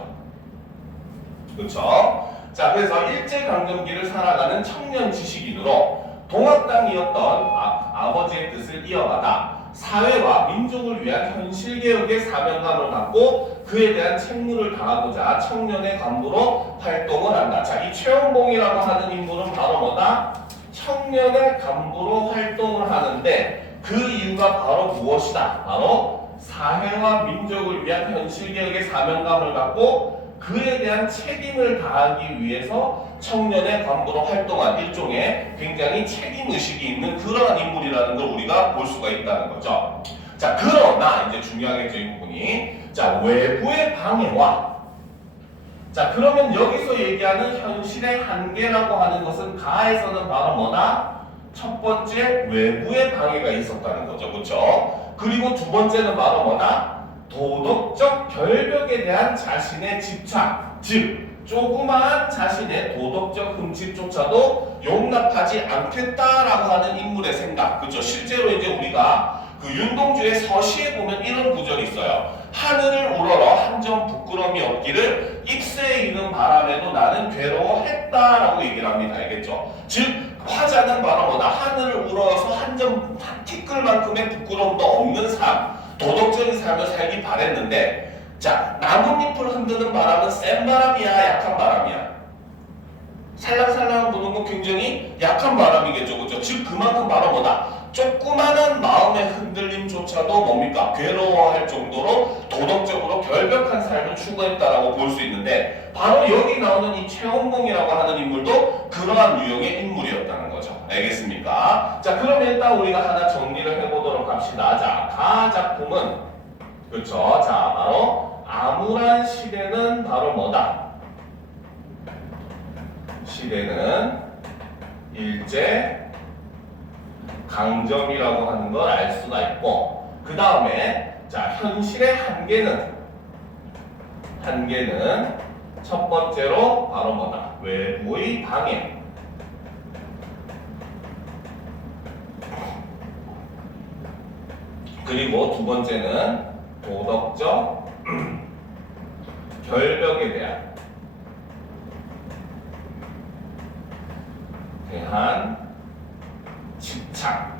그렇죠? 자, 그래서 일제강점기를 살아가는 청년 지식인으로 동학당이었던 아버지의 뜻을 이어받아 사회와 민족을 위한 현실개혁의 사명감을 갖고 그에 대한 책무를 다하고자 청년의 간부로 활동을 한다. 자, 이 최원봉이라고 하는 인물은 바로 뭐다? 청년의 간부로 활동을 하는데 그 이유가 바로 무엇이다? 바로 사회와 민족을 위한 현실개혁의 사명감을 갖고 그에 대한 책임을 다하기 위해서 청년의 간부로 활동한 일종의 굉장히 책임의식이 있는 그러한 인물이라는 걸 우리가 볼 수가 있다는 거죠. 자, 그러나 이제 중요하겠죠, 이 부분이. 자, 외부의 방해와, 자, 그러면 여기서 얘기하는 현실의 한계라고 하는 것은 가에서는 바로 뭐다? 첫 번째, 외부의 방해가 있었다는 거죠. 그렇죠? 그리고 두 번째는 바로 뭐다? 도덕적 결벽에 대한 자신의 집착, 즉 조그마한 자신의 도덕적 흠집조차도 용납하지 않겠다라고 하는 인물의 생각. 그렇죠? 실제로 이제 우리가 그 윤동주의 서시에 보면 이런 구절이 있어요. 하늘을 우러러 한 점 부끄러움이 없기를 입새에 있는 바람에도 나는 괴로워했다라고 얘기를 합니다. 알겠죠? 즉 화자는 바로 뭐다? 하늘을 우러러서 한 점 티끌만큼의 부끄러움도 없는 삶, 도덕적인 삶을 살기 바랬는데, 자, 나뭇잎을 흔드는 바람은 센 바람이야, 약한 바람이야? 살랑살랑 부는 건 굉장히 약한 바람이겠죠. 그죠? 즉 그만큼 바로 뭐다? 조그마한 마음의 흔들림조차도 뭡니까? 괴로워할 정도로 도덕적으로 결벽한 삶을 추구했다라고 볼 수 있는데, 바로 여기 나오는 이 최원봉이라고 하는 인물도 그러한 유형의 인물이었다는 거죠. 알겠습니까? 자, 그러면 일단 우리가 하나 정리를 해보도록 합시다. 자, 가 작품은, 그렇죠? 자, 바로 암울한 시대는 바로 뭐다? 시대는 일제 강점이라고 하는 걸 알 수가 있고, 그 다음에 자 현실의 한계는 첫 번째로 바로 뭐다? 외부의 방해. 그리고 두 번째는 도덕적 결벽에 대한 집착.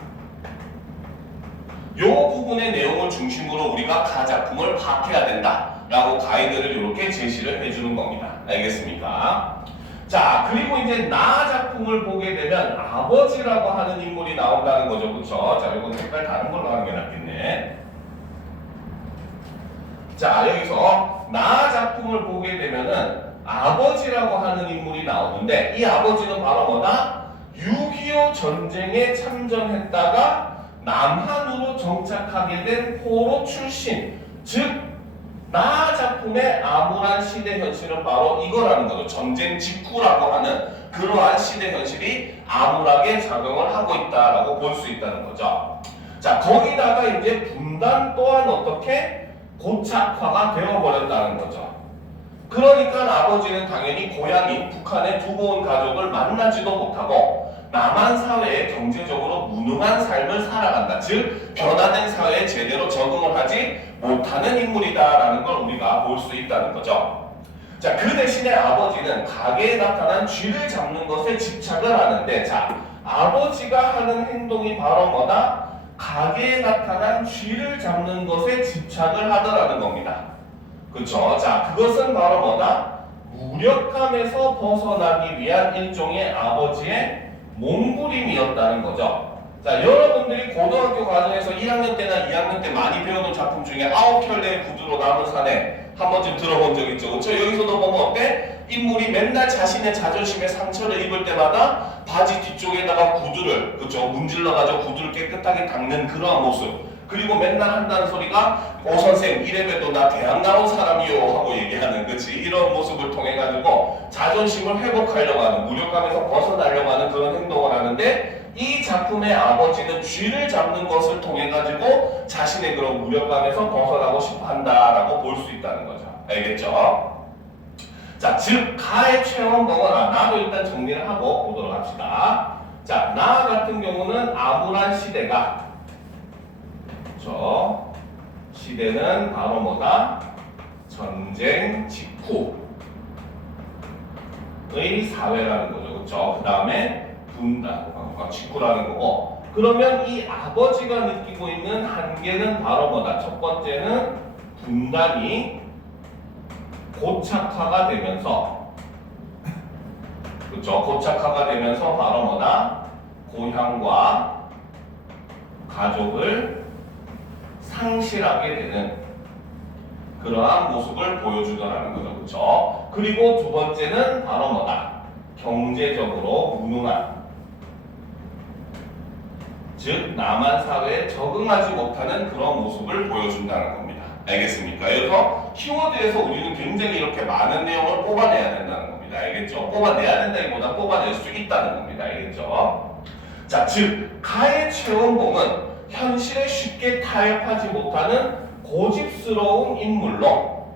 요 부분의 내용을 중심으로 우리가 가작품을 파악해야 된다라고 가이드를 이렇게 제시를 해주는 겁니다. 알겠습니까? 자, 그리고 이제 나 작품을 보게 되면 아버지라고 하는 인물이 나온다는 거죠. 그쵸? 자, 이건 색깔 다른 걸로 하는 게 낫겠네. 자, 여기서 나 작품을 보게 되면은 아버지라고 하는 인물이 나오는데, 이 아버지는 바로 뭐다? 6.25 전쟁에 참전했다가 남한으로 정착하게 된 포로 출신, 즉 나 작품의 암울한 시대 현실은 바로 이거라는 거죠. 전쟁 직후라고 하는 그러한 시대 현실이 암울하게 작용을 하고 있다라고 볼 수 있다는 거죠. 자, 거기다가 이제 분단 또한 어떻게 고착화가 되어버렸다는 거죠. 그러니까 아버지는 당연히 고향인 북한에 두고 온 가족을 만나지도 못하고 남한 사회에 경제적으로 무능한 삶을 살아간다. 즉 변화된 사회에 제대로 적응을 하지 못하는 인물이다라는 걸 우리가 볼 수 있다는 거죠. 자, 그 대신에 아버지는 가게에 나타난 쥐를 잡는 것에 집착을 하는데, 자, 아버지가 하는 행동이 바로 뭐다? 가게에 나타난 쥐를 잡는 것에 집착을 하더라는 겁니다. 그쵸? 자, 그것은 바로 뭐다? 무력감에서 벗어나기 위한 일종의 아버지의 몸부림이었다는 거죠. 자, 여러분들이 고등학교 과정에서 1학년 때나 2학년 때 많이 배우는 작품 중에 9켤레의 구두로 남은 사내 한 번쯤 들어본 적 있죠. 그렇죠? 여기서도 보면 어때? 인물이 맨날 자신의 자존심에 상처를 입을 때마다 바지 뒤쪽에다가 구두를, 그렇죠? 문질러가지고 구두를 깨끗하게 닦는 그러한 모습. 그리고 맨날 한다는 소리가 선생 이래봬도 나 대학 나온 사람이요 하고 얘기하는, 그치? 이런 모습을 통해 가지고 자존심을 회복하려고 하는, 무력감에서 벗어나려고 하는 그런 행동을 하는데, 이 작품의 아버지는 쥐를 잡는 것을 통해 가지고 자신의 그런 무력감에서 벗어나고 싶어 한다라고 볼 수 있다는 거죠. 알겠죠? 자, 즉 가의 최원봉은, 나도 일단 정리를 하고 보도록 합시다. 자, 나 같은 경우는 암울한 시대가, 시대는 바로 뭐다? 전쟁 직후의 사회라는 거죠. 그렇죠? 그 다음에 분단, 직후라는 거고, 그러면 이 아버지가 느끼고 있는 한계는 바로 뭐다? 첫 번째는 분단이 고착화가 되면서, 그렇죠? 고착화가 되면서 바로 뭐다? 고향과 가족을 상실하게 되는 그러한 모습을 보여주더라는 거죠. 그렇죠? 그리고 두 번째는 바로 뭐다? 경제적으로 무능한, 즉 남한 사회에 적응하지 못하는 그런 모습을 보여준다는 겁니다. 알겠습니까? 그래서 키워드에서 우리는 굉장히 이렇게 많은 내용을 뽑아내야 된다는 겁니다. 알겠죠? 뽑아내야 된다기보다 뽑아낼 수 있다는 겁니다. 알겠죠? 자, 즉 가의 최원봉은 현실에 쉽게 타협하지 못하는 고집스러운 인물로,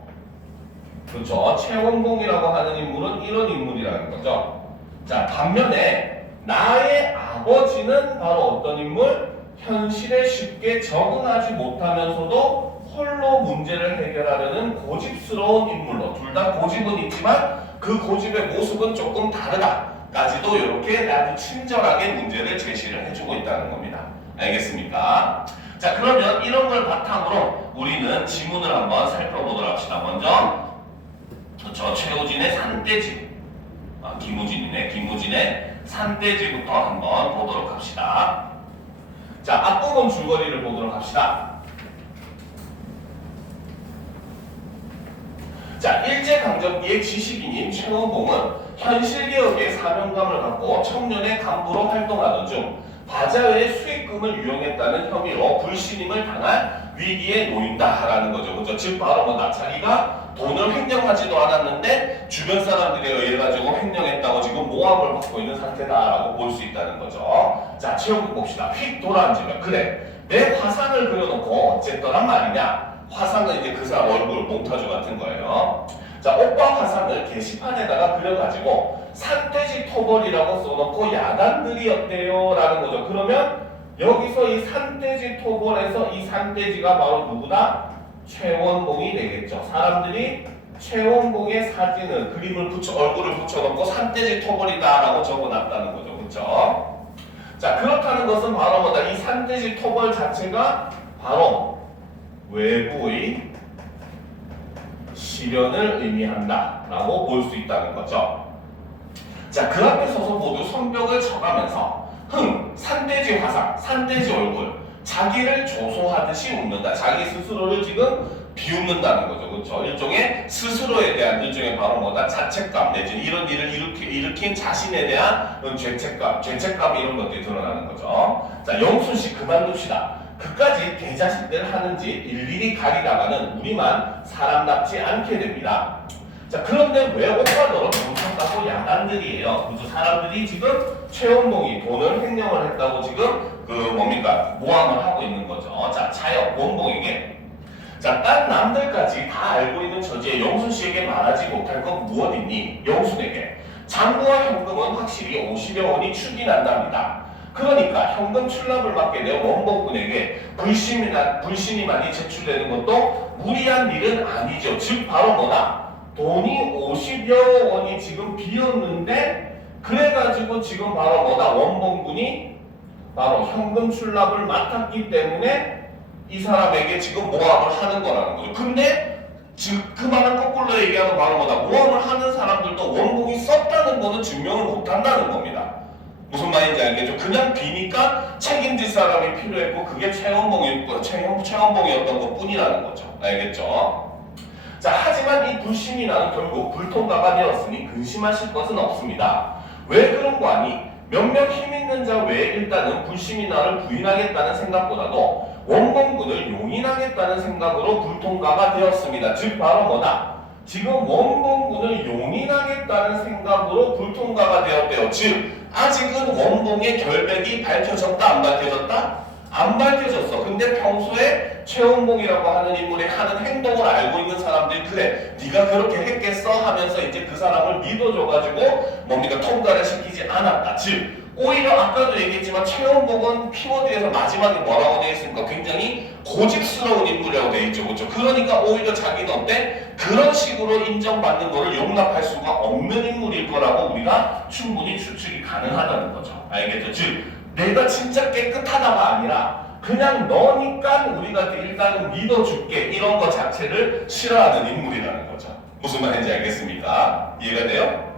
그렇죠? 최원봉이라고 하는 인물은 이런 인물이라는 거죠. 자, 반면에 나의 아버지는 바로 어떤 인물? 현실에 쉽게 적응하지 못하면서도 홀로 문제를 해결하려는 고집스러운 인물로, 둘 다 고집은 있지만 그 고집의 모습은 조금 다르다까지도 이렇게 아주 친절하게 문제를 제시를 해주고 있다는 겁니다. 알겠습니까? 자, 그러면 이런 걸 바탕으로 우리는 지문을 한번 살펴보도록 합시다. 먼저 최우진의 산돼지, 김우진의 산돼지부터 한번 보도록 합시다. 자, 앞부분 줄거리를 보도록 합시다. 자, 일제강점기의 지식인인 최원봉은 현실개혁의 사명감을 갖고 청년의 간부로 활동하던 중 바자회의 수익금을 유용했다는 혐의로 불신임을 당한 위기에 놓인다라는 거죠. 그죠? 즉 바로 뭐다? 자기가 돈을 횡령하지도 않았는데 주변 사람들에 의해 가지고 횡령했다고 지금 모함을 받고 있는 상태다라고 볼 수 있다는 거죠. 자, 최영국 봅시다. 휙 돌아앉으면 그래 내 화상을 그려놓고 어쨌더란 말이냐. 화상은 이제 그 사람 얼굴 몽타주 같은 거예요. 자, 오빠 화상을 게시판에다가 그려가지고 산돼지 토벌이라고 써놓고 야단들이 어때요? 라는 거죠. 그러면 여기서 이 산돼지 토벌에서 이 산돼지가 바로 누구다? 최원봉이 되겠죠. 사람들이 최원봉의 사진을 그림을 얼굴을 붙여놓고 산돼지 토벌이다라고 적어놨다는 거죠. 그렇죠? 자, 그렇다는 것은 바로 뭐다? 이 산돼지 토벌 자체가 바로 외부의 실현을 의미한다라고 볼 수 있다는 거죠. 자, 그 앞에 서서 모두 성벽을 쳐가면서 산돼지 화상, 산돼지 얼굴, 자기를 조소하듯이 웃는다. 자기 스스로를 지금 비웃는다는 거죠. 그렇죠? 일종의 스스로에 대한 일종의 바로 뭐다? 자책감 내지 이런 일을 일으킨 자신에 대한 죄책감 이런 것들이 드러나는 거죠. 자, 영순씨 그만둡시다. 그까지 개자식들 하는지 일일이 가리다가는 우리만 사람답지 않게 됩니다. 자, 그런데 왜 오빠더러 경찰 가고 야단들이에요? 그래서 사람들이 지금 최원봉이 돈을 횡령을 했다고 지금 모함을 하고 있는 거죠. 자, 차여 원봉에게 자, 딴 남들까지 다 알고 있는 처지에 영순 씨에게 말하지 못할 것 무엇 있니? 영순에게 장부와 현금은 확실히 50여 원이 축이 난답니다. 그러니까 현금 출납을 맡게 된 원봉군에게 불신이 많이 제출되는 것도 무리한 일은 아니죠. 즉 바로 뭐다? 돈이 50여 원이 지금 비었는데 그래가지고 지금 바로 뭐다? 원봉군이 바로 현금 출납을 맡았기 때문에 이 사람에게 지금 모함을 하는 거라는 거죠. 근데 지금 그 말은 거꾸로 얘기하면 바로 뭐다? 모함을 하는 사람들도 원봉이 썼다는 거는 증명을 못한다는 겁니다. 무슨 말인지 알겠죠? 그냥 비니까 책임질 사람이 필요했고 그게 최원봉이었던 것 뿐이라는 거죠. 알겠죠? 자, 하지만 이 불신이라는 결국 불통과가 되었으니 근심하실 것은 없습니다. 왜 그런 거 아니? 몇몇 힘있는 자 외에 일단은 불신이나를 부인하겠다는 생각보다도 원봉군을 용인하겠다는 생각으로 불통과가 되었습니다. 즉 바로 뭐다? 지금 원봉군을 용인하겠다는 생각으로 불통과가 되었대요. 즉 아직은 원봉의 결백이 밝혀졌다 안 밝혀졌다? 안 밝혀졌어. 근데 평소에 최원봉이라고 하는 인물이 하는 행동을 알고 있는 사람들이 그래 네가 그렇게 했겠어 하면서 이제 그 사람을 믿어줘가지고 통과를 시키지 않았다. 즉 오히려 아까도 얘기했지만 최원봉은 키워드에서 마지막에 뭐라고 되어 있습니까? 굉장히 고집스러운 인물이라고 되어 있죠. 그렇죠? 그러니까 오히려 자기는 어때? 그런 식으로 인정받는 것을 용납할 수가 없는 인물일 거라고 우리가 충분히 추측이 가능하다는 거죠. 알겠죠? 즉 내가 진짜 깨끗하다가 아니라 그냥 너니까 우리가 일단은 믿어줄게 이런 것 자체를 싫어하는 인물이라는 거죠. 무슨 말인지 알겠습니까? 이해가 돼요?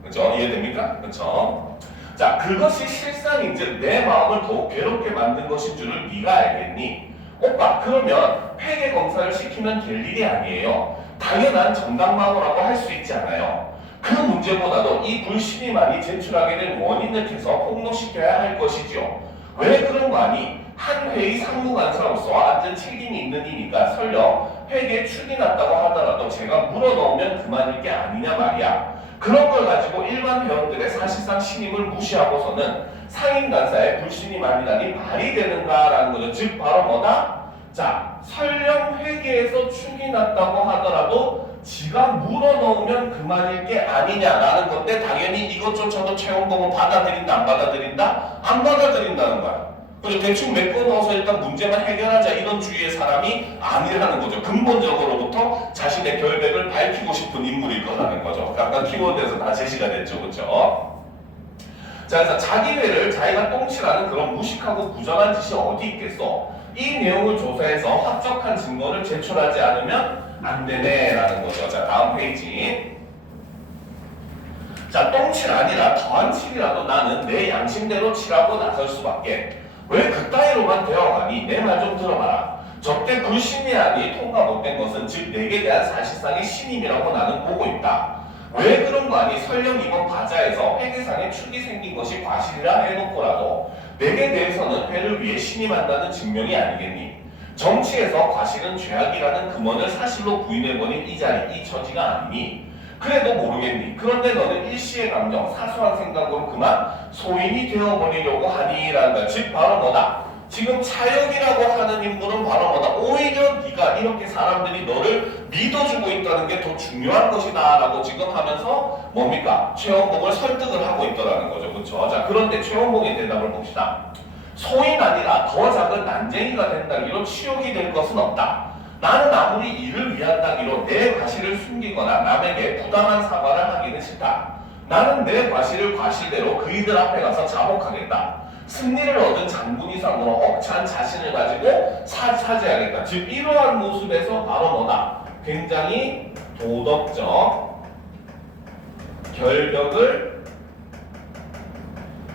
그렇죠? 이해됩니까? 그렇죠? 자, 그것이 실상인즉 내 마음을 더욱 괴롭게 만든 것인 줄을 네가 알겠니? 오빠, 그러면 회계 검사를 시키면 될 일이 아니에요. 당연한 정당방어라고 할 수 있지 않아요. 그 문제보다도 이 불신이 많이 제출하게 된 원인을 해서 폭로시켜야 할 것이죠. 왜 그런 거 아니? 한 회의 상무간사로서 완전 책임이 있는 이니까 설령 회계에 축이 났다고 하더라도 제가 물어넣으면 그만일 게 아니냐 말이야. 그런 걸 가지고 일반 회원들의 사실상 신임을 무시하고서는 상임간사에 불신이 많이 나니 말이 되는가라는 거죠. 즉 바로 뭐다? 자, 설령 회계에서 축이 났다고 하더라도 지가 물어넣으면 그만일 게 아니냐라는 건데 당연히 이것조차도 최원봉은 받아들인다 안 받아들인다? 안 받아들인다는 거야. 그래서 대충 메꿔 넣어서 일단 문제만 해결하자 이런 주의의 사람이 아니라는 거죠. 근본적으로부터 자신의 결백을 밝히고 싶은 인물일 거라는 거죠. 아까 키워드에서 다 제시가 됐죠. 그렇죠? 자, 그래서 자기 회를 자기가 똥칠하는 그런 무식하고 부정한 짓이 어디 있겠어? 이 내용을 조사해서 확정한 증거를 제출하지 않으면 안 되네 라는 거죠. 자, 다음 페이지. 자, 똥칠 아니라 더한 칠이라도 나는 내 양심대로 칠하고 나설 수밖에. 왜 그따위로만 되어가니? 내 말 좀 들어봐라. 적대 불신이 아니 통과 못된 것은 즉 내게 대한 사실상의 신임이라고 나는 보고 있다. 왜 그런 거 아니? 설령 이번 바자에서 회계상에 축이 생긴 것이 과실이라 해놓고라도 내게 대해서는 회를 위해 신임한다는 증명이 아니겠니? 정치에서 과실은 죄악이라는 금원을 사실로 부인해버린 이 자리, 이 처지가 아니니 그래도 모르겠니? 그런데 너는 일시의 감정, 사소한 생각으로 그만 소인이 되어버리려고 하니라는 거야. 즉 바로 뭐다? 지금 차역이라고 하는 인물은 바로 뭐다? 오히려 네가 이렇게 사람들이 너를 믿어주고 있다는 게 더 중요한 것이다 라고 지금 하면서 뭡니까? 최원봉을 설득을 하고 있더라는 거죠. 그렇죠? 자, 그런데 최원봉의 대답을 봅시다. 소인 아니라 더 작은 난쟁이가 된다기로 치욕이 될 것은 없다. 나는 아무리 이를 위한다기로 내 과실을 숨기거나 남에게 부당한 사과를 하기는 싫다. 나는 내 과실을 과실대로 그이들 앞에 가서 자복하겠다. 승리를 얻은 장군 이상으로 억찬 자신을 가지고 차지하겠다. 즉 이러한 모습에서 바로 뭐다? 굉장히 도덕적 결벽을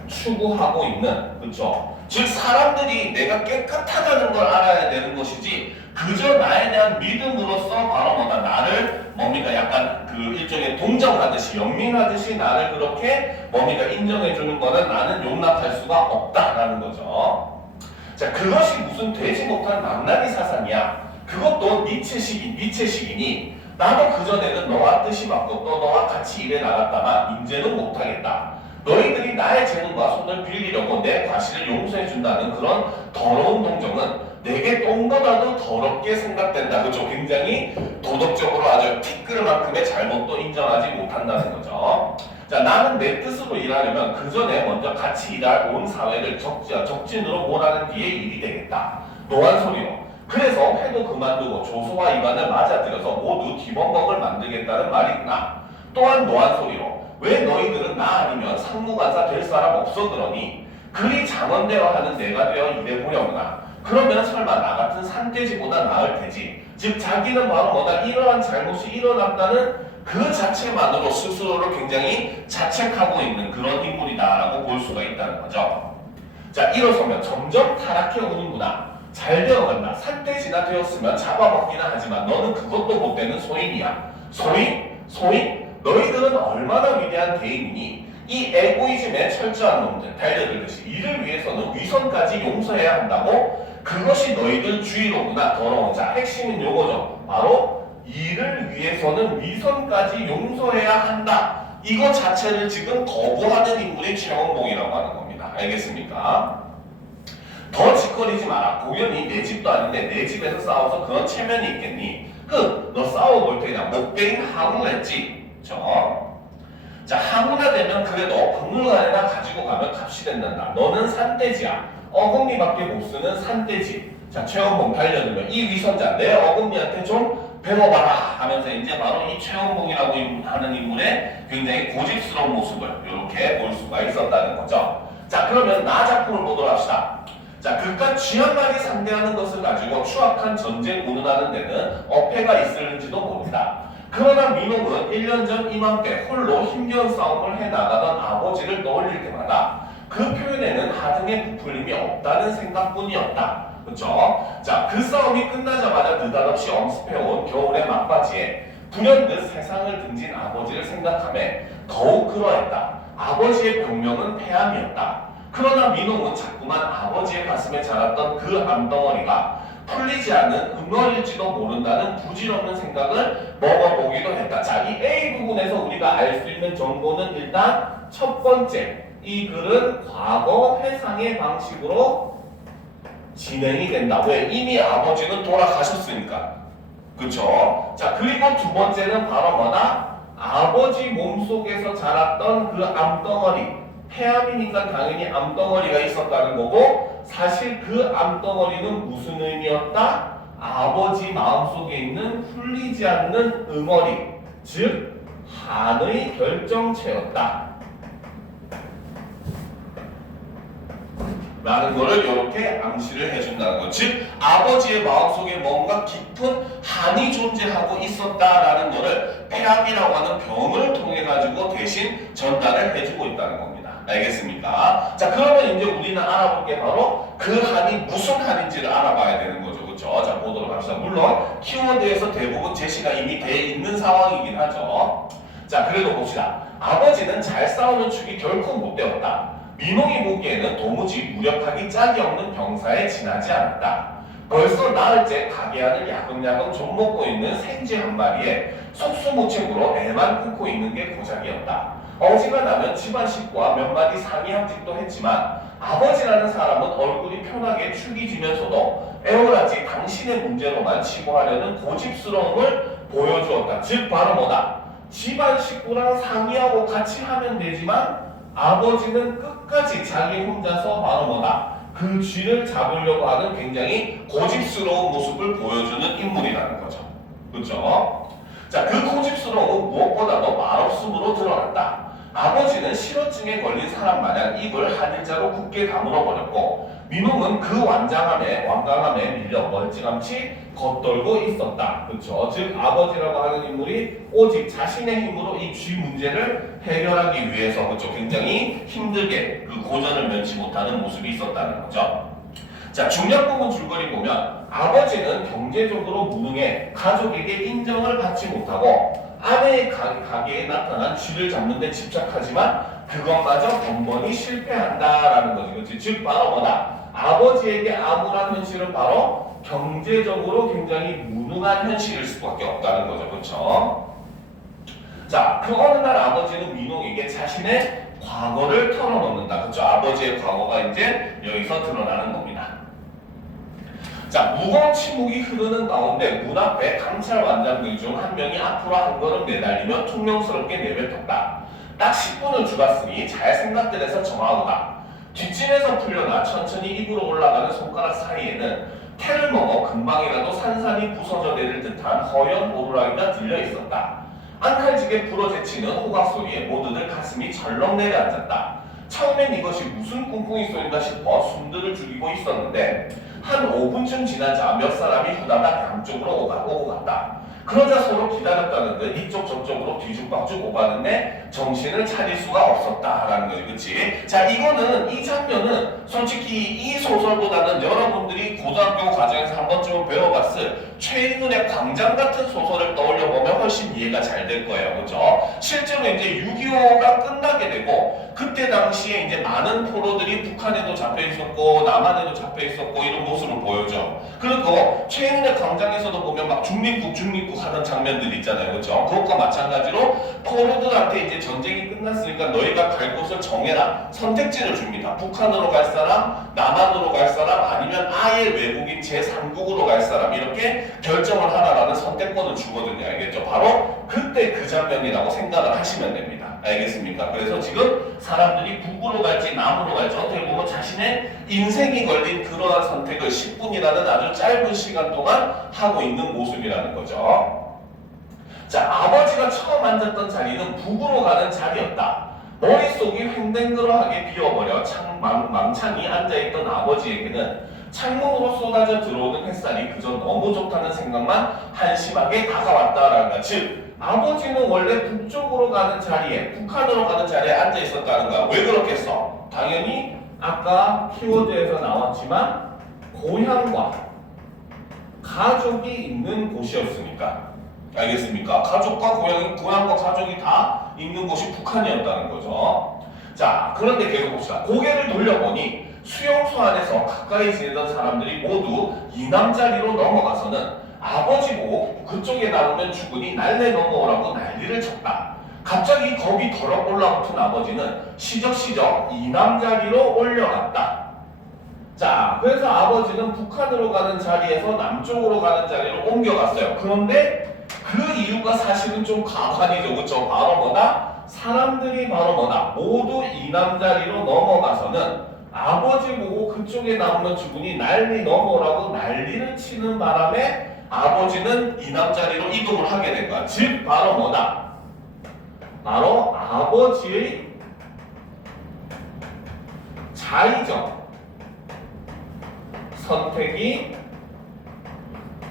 추구하고 있는, 그렇죠? 즉 사람들이 내가 깨끗하다는 걸 알아야 되는 것이지 그저 나에 대한 믿음으로써 바로 뭐다? 나를 뭡니까? 약간 그 일종의 동정하듯이 연민하듯이 나를 그렇게 뭡니까? 인정해주는 거는 나는 용납할 수가 없다라는 거죠. 자, 그것이 무슨 되지 못한 망나니 사상이야. 그것도 니체식이니 나도 그전에는 너와 뜻이 맞고 또 너와 같이 일해 나갔다가 이제는 못하겠다. 너희들이 나의 재능과 손을 빌리려고 내 과실을 용서해준다는 그런 더러운 동정은 내게 똥보다도 더럽게 생각된다. 그렇죠? 굉장히 도덕적으로 아주 티끌만큼의 잘못도 인정하지 못한다는 거죠. 자, 나는 내 뜻으로 일하려면 그 전에 먼저 같이 일할 온 사회를 적진으로 몰아낸 뒤에 일이 되겠다. 노한 소리로. 그래서 회도 그만두고 조소와 이반을 맞아들여서 모두 기본법을 만들겠다는 말이구나. 또한 노한 소리로. 왜 너희들은 나 아니면 상무관사 될 사람 없어 그러니? 그리 장원되어 하는 내가 되어 일해보려구나. 그러면 설마 나 같은 산돼지보다 나을 테지. 즉 자기는 바로 뭐다? 이러한 잘못이 일어났다는 그 자체만으로 스스로를 굉장히 자책하고 있는 그런 인물이다라고 볼 수가 있다는 거죠. 자, 일어서면 점점 타락해 오는구나. 잘 되어간다. 산돼지나 되었으면 잡아먹기는 하지만 너는 그것도 못 되는 소인이야. 소인? 너희들은 얼마나 위대한 대인이니 이 에고이즘에 철저한 놈들 달려들듯이 이를 위해서는 위선까지 용서해야 한다고? 그것이 너희들 주의로구나. 더러운 자. 핵심은 요거죠. 바로 이를 위해서는 위선까지 용서해야 한다. 이거 자체를 지금 거부하는 인물이 최원봉이라고 하는 겁니다. 알겠습니까? 더 짓거리지 마라. 공연이 내 집도 아닌데 내 집에서 싸워서 그런 체면이 있겠니? 너 싸워볼 테냐. 목베인 항우했지. 자, 항우가 되면 그래도 박물관에다 가지고 가면 값이 된단다. 너는 산돼지야. 어금니밖에 못 쓰는 산돼지. 자, 최원봉 달려들면 이 위선자 내 어금니한테 좀 배워봐라 하면서 이제 바로 이 최원봉이라고 하는 인물의 굉장히 고집스러운 모습을 이렇게 볼 수가 있었다는 거죠. 자, 그러면 나 작품을 보도록 합시다. 자, 그깟 쥐한마리 상대하는 것을 가지고 추악한 전쟁 운운하는 데는 어폐가 있을는지도 모른다. 그러나 민홍은 1년 전 이맘때 홀로 힘겨운 싸움을 해나가던 아버지를 떠올릴 때마다 그 표현에는 하등의 부풀림이 없다는 생각뿐이었다. 그렇죠? 자, 그 싸움이 끝나자마자 느닷없이 엄습해온 겨울의 막바지에 불현듯 세상을 등진 아버지를 생각하며 더욱 그러했다. 아버지의 병명은 폐암이었다. 그러나 민홍은 자꾸만 아버지의 가슴에 자랐던 그 암덩어리가 풀리지 않는 응어일지도 모른다는 부질없는 생각을 먹어보기도 했다. 자, 이 A 부분에서 우리가 알 수 있는 정보는 일단 첫 번째, 이 글은 과거 회상의 방식으로 진행이 된다. 왜? 이미 아버지는 돌아가셨으니까. 그쵸? 자, 그리고 두 번째는 바로 뭐다? 아버지 몸속에서 자랐던 그 암덩어리. 폐암이니까 당연히 암덩어리가 있었다는 거고, 사실 그 암덩어리는 무슨 의미였다? 아버지 마음속에 있는 풀리지 않는 응어리, 즉 한의 결정체였다 라는 거를 이렇게 암시를 해준다는 거. 즉 아버지의 마음속에 뭔가 깊은 한이 존재하고 있었다라는 거를 폐암이라고 하는 병을 통해 가지고 대신 전달을 해주고 있다는 겁니다. 알겠습니까? 자, 그러면 이제 우리는 알아볼 게 바로 그 한이 무슨 한인지를 알아봐야 되는 거죠. 그렇죠? 자, 보도록 합시다. 물론 키워드에서 대부분 제시가 이미 돼 있는 상황이긴 하죠. 자, 그래도 봅시다. 아버지는 잘 싸우는 축이 결코 못 되었다. 민홍이 보기에는 도무지 무력하기 짝이 없는 병사에 지나지 않았다. 벌써 나흘째 가게 안을 야금야금 좀 먹고 있는 생쥐 한 마리에 속수무책으로 애만 끊고 있는 게 고작이었다. 어지간하면 집안 식구와 몇 마디 상의함직도 했지만 아버지라는 사람은 얼굴이 편하게 축이지면서도 애월하지 당신의 문제로만 치부하려는 고집스러움을 보여주었다. 즉 바로 뭐다? 집안 식구랑 상의하고 같이 하면 되지만 아버지는 끝까지 자기 혼자서 바로 뭐다? 그 쥐를 잡으려고 하는 굉장히 고집스러운 모습을 보여주는 인물이라는 거죠. 그렇죠? 자, 그 고집스러움은 무엇보다도 말없음으로 드러났다. 아버지는 실어증에 걸린 사람 마냥 입을 한 일자로 굳게 다물어 버렸고 민홍은 그 완강함에 밀려 멀찌감치 겉돌고 있었다. 그렇죠? 즉 아버지라고 하는 인물이 오직 자신의 힘으로 이 쥐 문제를 해결하기 위해서 그렇죠? 굉장히 힘들게 그 고전을 면치 못하는 모습이 있었다는 거죠. 자, 중요한 부분 줄거리 보면 아버지는 경제적으로 무능해 가족에게 인정을 받지 못하고 아내의 가게에 나타난 쥐를 잡는 데 집착하지만 그것마저 번번이 실패한다라는 거지. 그렇지? 즉 바로 뭐다? 아버지에게 암울한 현실은 바로 경제적으로 굉장히 무능한 현실일 수밖에 없다는 거죠. 그렇죠? 자, 그 어느 날 아버지는 민홍에게 자신의 과거를 털어놓는다. 그렇죠? 아버지의 과거가 이제 여기서 드러나는 겁니다. 자, 무거운 침묵이 흐르는 가운데 문 앞에 감찰 완장들 중 한 명이 앞으로 한 걸음 내달리며 퉁명스럽게 내뱉었다. 딱 10분을 주갔으니 잘 생각들해서 정하오다. 뒷짐에서 풀려나 천천히 입으로 올라가는 손가락 사이에는 테를 먹어 금방이라도 산산이 부서져 내릴 듯한 허연 오르락이가 들려 있었다. 안칼지게 부러제치는 호각 소리에 모두들 가슴이 절렁 내려앉았다. 처음엔 이것이 무슨 꿍꿍이 소리인가 싶어 숨들을 죽이고 있었는데 한 5분쯤 지나자 몇 사람이 후다닥 양쪽으로 오고 갔다. 그러자 서로 기다렸다는 듯 이쪽 저쪽으로 뒤죽박죽 오가는데 정신을 차릴 수가 없었다라는 거지. 그치? 자, 이 장면은 솔직히 이 소설보다는 여러분들이 고등학교 과정에서 한 번쯤은 배워봤을 최인훈의 광장 같은 소설을 떠올려보면 훨씬 이해가 잘 될 거예요. 그죠? 실제로 이제 6.25가 끝나게 되고 그때 당시에 이제 많은 포로들이 북한에도 잡혀 있었고 남한에도 잡혀 있었고 이런 모습을 보여줘. 그리고 최인훈의 광장에서도 보면 막 중립국 하는 장면들이 있잖아요. 그렇죠? 그것과 마찬가지로 포로들한테 이제 전쟁이 끝났으니까 너희가 갈 곳을 정해라. 선택지를 줍니다. 북한으로 갈 사람, 남한으로 갈 사람, 아니면 아예 외국인 제3국으로 갈 사람 이렇게 결정을 하라라는 선택권을 주거든요. 알겠죠? 바로 그때 그 장면이라고 생각을 하시면 됩니다. 알겠습니까? 그래서 지금 사람들이 북으로 갈지 남으로 갈지 어떻게 보면 자신의 인생이 걸린 그러한 선택을 10분이라는 아주 짧은 시간 동안 하고 있는 모습이라는 거죠. 자, 아버지가 처음 앉았던 자리는 북으로 가는 자리였다. 머릿속이 횡댕그러하게 비어버려 망창이 앉아있던 아버지에게는 창문으로 쏟아져 들어오는 햇살이 그저 너무 좋다는 생각만 한심하게 다가왔다라는 거야. 즉 아버지는 원래 북쪽으로 가는 자리에, 북한으로 가는 자리에 앉아 있었다는 거야. 왜 그렇겠어? 당연히 아까 키워드에서 나왔지만 고향과 가족이 있는 곳이었으니까. 알겠습니까? 가족과 고향과 가족이 다 있는 곳이 북한이었다는 거죠. 자, 그런데 계속 봅시다. 고개를 돌려보니 수용소 안에서 가까이 지내던 사람들이 모두 이남자리로 넘어가서는 아버지 보고 그쪽에 나오면 죽으니 날래 넘어오라고 난리를 쳤다. 갑자기 겁이 덜어 올라붙은 아버지는 시적시적 이남자리로 올려갔다. 자, 그래서 아버지는 북한으로 가는 자리에서 남쪽으로 가는 자리로 옮겨갔어요. 그런데 그 이유가 사실은 좀 가관이죠. 그렇죠? 바로 뭐다? 사람들이 바로 뭐다? 모두 이남자리로 넘어가서는 아버지 보고 그쪽에 나오면 죽으니 난리 넘어오라고 난리를 치는 바람에 아버지는 이남자리로 이동을 하게 된 거야. 즉 바로 뭐다? 바로 아버지의 자의적 선택이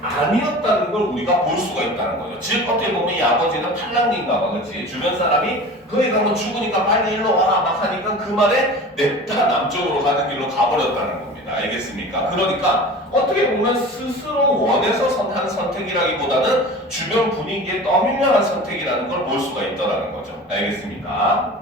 아니었다는 걸 우리가 볼 수가 있다는 거죠. 즉 어떻게 보면 이 아버지는 팔랑귀인가 봐. 그렇지? 주변 사람이 거기 가면 죽으니까 빨리 일로 와라 막 하니까 그 말에 냅다 남쪽으로 가는 길로 가버렸다는 겁니다. 알겠습니까? 그러니까 어떻게 보면 스스로 원해서 한 선택이라기보다는 주변 분위기에 떠밀려한 선택이라는 걸 볼 수가 있다는 거죠. 알겠습니까?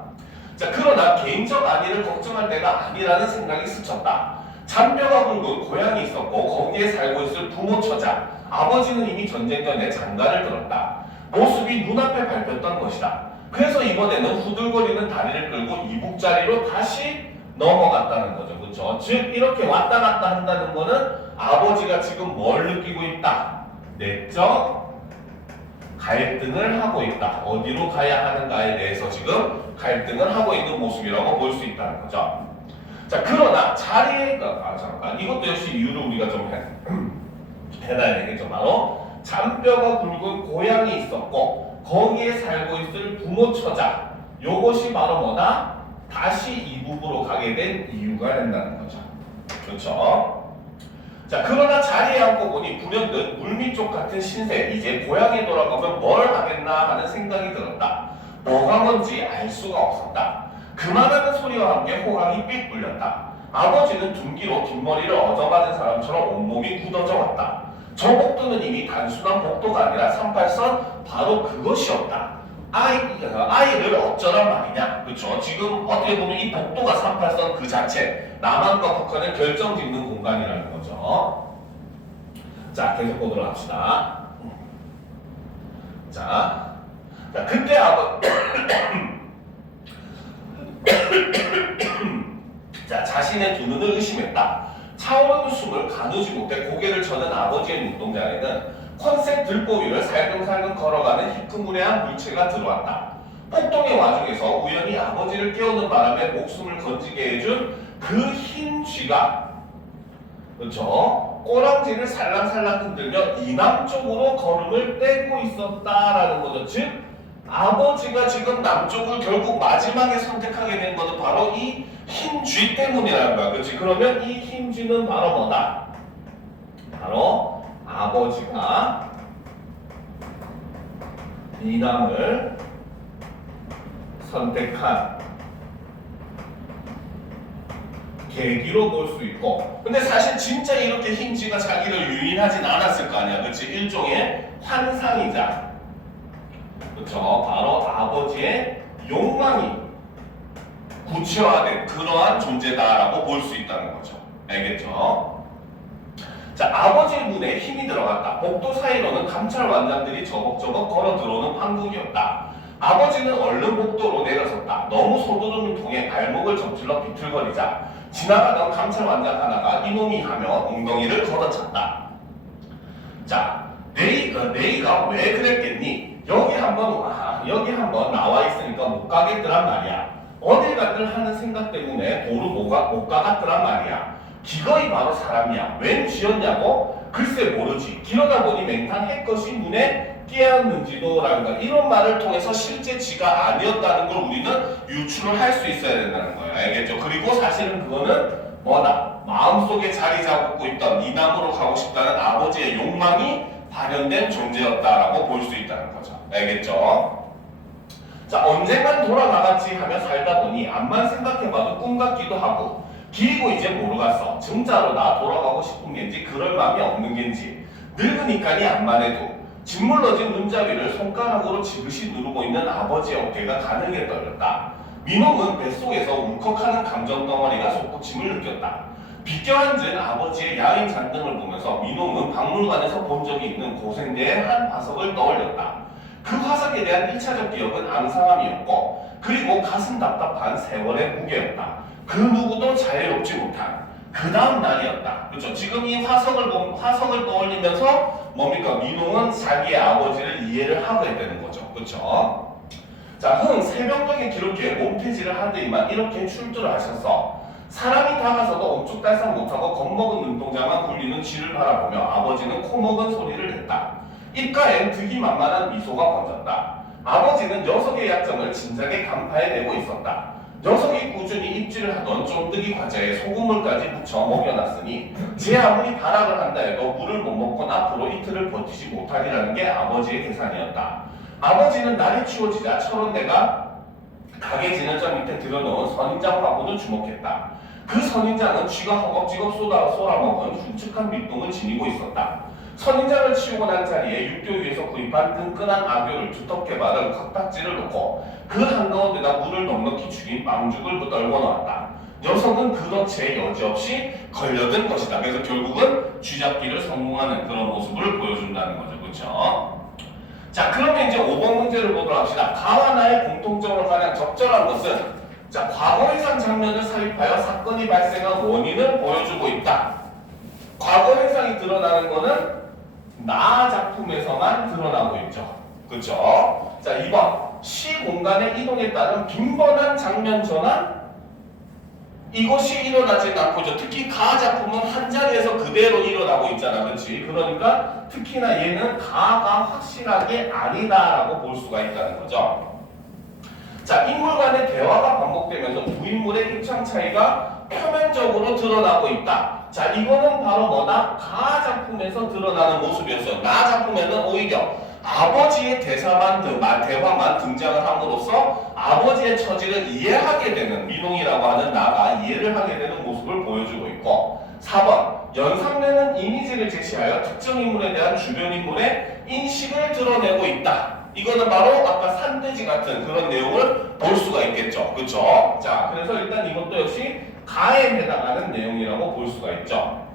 자, 그러나 개인적 안위를 걱정할 때가 아니라는 생각이 스쳤다. 잔뼈가 굵은 고향이 있었고 거기에 살고 있을 부모 처자 아버지는 이미 전쟁 전에 장가를 들었다. 모습이 눈앞에 밟혔던 것이다. 그래서 이번에는 후들거리는 다리를 끌고 이북자리로 다시 넘어갔다는 거죠. 그렇죠? 즉 이렇게 왔다 갔다 한다는 거는 아버지가 지금 뭘 느끼고 있다? 내적 갈등을 하고 있다. 어디로 가야 하는가에 대해서 지금 갈등을 하고 있는 모습이라고 볼 수 있다는 거죠. 자, 그러나 자리에 잠깐 이것도 역시 이유를 우리가 좀 해놔야 되겠죠. 바로 잔뼈가 굵은 고향이 있었고 거기에 살고 있을 부모 처자 요것이 바로 뭐다? 다시 이북으로 가게 된 이유가 된다는 거죠. 그렇죠? 자, 그러나 자리에 앉고 보니 불현듯 물밑족 같은 신세 이제 고향에 돌아가면 뭘 하겠나 하는 생각이 들었다. 뭐가 뭔지 알 수가 없었다. 그만하는 소리와 함께 호강이 삑 울렸다. 아버지는 둔기로 뒷머리를 얻어맞은 사람처럼 온몸이 굳어져 왔다. 저 복도는 이미 단순한 복도가 아니라 38선 바로 그것이었다. 아이를 어쩌란 말이냐? 그렇죠? 지금 어떻게 보면 이 복도가 38선 그 자체 남한과 북한을 결정짓는 공간이라는 거죠. 자, 계속 보도록 합시다. 자, 그때 자, 자신의 두 눈을 의심했다. 차오르는 숨을 가누지 못해 고개를 쳐든 아버지의 눈동자에는 컨셉 들보 위를 살금살금 걸어가는 희끄무레한 물체가 들어왔다. 폭동의 와중에서 우연히 아버지를 깨우는 바람에 목숨을 건지게 해준 그 흰 쥐가 그렇죠? 꼬랑지를 살랑살랑 흔들며 이남 쪽으로 걸음을 떼고 있었다라는 거죠. 즉 아버지가 지금 남쪽을 결국 마지막에 선택하게 된 것은 바로 이 흰 쥐 때문이라는 거야. 그렇지? 그러면 이 흰 쥐는 바로 뭐다? 바로 아버지가 이남을 선택한 계기로 볼 수 있고, 근데 사실 진짜 이렇게 흰 쥐가 자기를 유인하진 않았을 거 아니야. 그렇지? 일종의 환상이자 그렇죠? 바로 아버지의 욕망이 구체화된 그러한 존재다라고 볼 수 있다는 거죠. 알겠죠? 자, 아버지의 눈에 힘이 들어갔다. 복도 사이로는 감찰 완장들이 저벅저벅 걸어 들어오는 판국이었다. 아버지는 얼른 복도로 내려섰다. 너무 서두르는 통에 발목을 접질러 비틀거리자 지나가던 감찰 완장 하나가 이놈이 하며 엉덩이를 걷어찼다. 자, 네이가 왜 그랬겠니? 여기 한번 나와 있으니까 못 가겠더란 말이야. 어딜 갔든 하는 생각 때문에 도로 못 가겠더란 말이야. 기거이 바로 사람이야. 웬 쥐였냐고? 글쎄 모르지. 기러다 보니 맹탕 했것이 눈에 띄었는지도라든가 이런 말을 통해서 실제 쥐가 아니었다는 걸 우리는 유추를 할 수 있어야 된다는 거예요. 알겠죠? 그리고 사실은 그거는 뭐다? 마음속에 자리 잡고 있던 이남으로 가고 싶다는 아버지의 욕망이 발현된 존재였다라고 볼 수 있다는 거죠. 알겠죠? 자, 언젠간 돌아가겠지 하며 살다 보니 암만 생각해봐도 꿈 같기도 하고 길고 이제 모르겠어. 진짜로 나 돌아가고 싶은 겐지 그럴 마음이 없는 겐지 늙으니까니 암만 해도 짓물러진 눈잡이를 손가락으로 지그시 누르고 있는 아버지의 어깨가 가늘게 떨렸다. 민홍은 뱃속에서 울컥하는 감정덩어리가 솟구침을 느꼈다. 비껴앉은 아버지의 야인 잔등을 보면서 민홍은 박물관에서 본 적이 있는 고생대의 한 화석을 떠올렸다. 그 화석에 대한 1차적 기억은 앙상함이었고 그리고 가슴 답답한 세월의 무게였다. 그 누구도 자유롭지 못한 그 다음 날이었다. 그렇죠? 지금 이 화석을 떠올리면서 뭡니까? 민홍은 자기의 아버지를 이해를 하게 되는 거죠. 그렇죠? 자, 새벽녘에 기록기에 몸태지를 하더니만 이렇게 출두를 하셨어. 사람이 다가서도 옴쭉달싹 못하고 겁먹은 눈동자만 굴리는 쥐를 바라보며 아버지는 코먹은 소리를 냈다. 입가엔 득이만만한 미소가 번졌다. 아버지는 녀석의 약점을 진작에 간파해내고 있었다. 녀석이 꾸준히 입질을 하던 쫀득이 과자에 소금물까지 묻혀 먹여놨으니 제 아무리 발악을 한다 해도 물을 못 먹곤 앞으로 이틀을 버티지 못하리라는 게 아버지의 계산이었다. 아버지는 날이 추워지자 철원대가 가게 진열장 밑에 들여놓은 선인장 화분을 주목했다. 그 선인장은 쥐가 허겁지겁 쏟아먹은 흉측한 밑둥을 지니고 있었다. 선인장을 치우고 난 자리에 육교 위에서 구입한 끈끈한 악교를 두텁게 바른 컵딱지를 놓고 그 한가운데다 물을 넉넉히 죽인 빵죽을 떨궈 놓았다. 녀석은 그렇게 여지없이 걸려든 것이다. 그래서 결국은 쥐잡기를 성공하는 그런 모습을 보여준다는 거죠. 그렇죠? 자, 그러면 이제 5번 문제를 보도록 합시다. 가와 나의 공통점으로 가장 적절한 것은 자, 과거 해상 장면을 삽입하여 사건이 발생한 원인을 보여주고 있다. 과거 해상이 드러나는 거는 나 작품에서만 드러나고 있죠. 그렇죠? 자, 2번 시 공간의 이동에 따른 빈번한 장면 전환 이것이 일어나지 않고죠. 특히 가 작품은 한 자리에서 그대로 일어나고 있잖아. 그렇지? 그러니까 특히나 얘는 가가 확실하게 아니다라고 볼 수가 있다는 거죠. 자, 인물 간의 대화가 반복되면서 두 인물의 입장 차이가 표면적으로 드러나고 있다. 자, 이거는 바로 뭐다? 가 작품에서 드러나는 모습이었어요. 나 작품에는 오히려 아버지의 대화만 등장을 함으로써 아버지의 처지를 이해하게 되는 민홍이라고 하는 나가 이해를 하게 되는 모습을 보여주고 있고 4번 연상되는 이미지를 제시하여 특정 인물에 대한 주변 인물의 인식을 드러내고 있다. 이거는 바로 아까 산돼지 같은 그런 내용을 볼 수가 있겠죠. 그렇죠? 자, 그래서 일단 이것도 역시 가에 해당하는 내용이라고 볼 수가 있죠.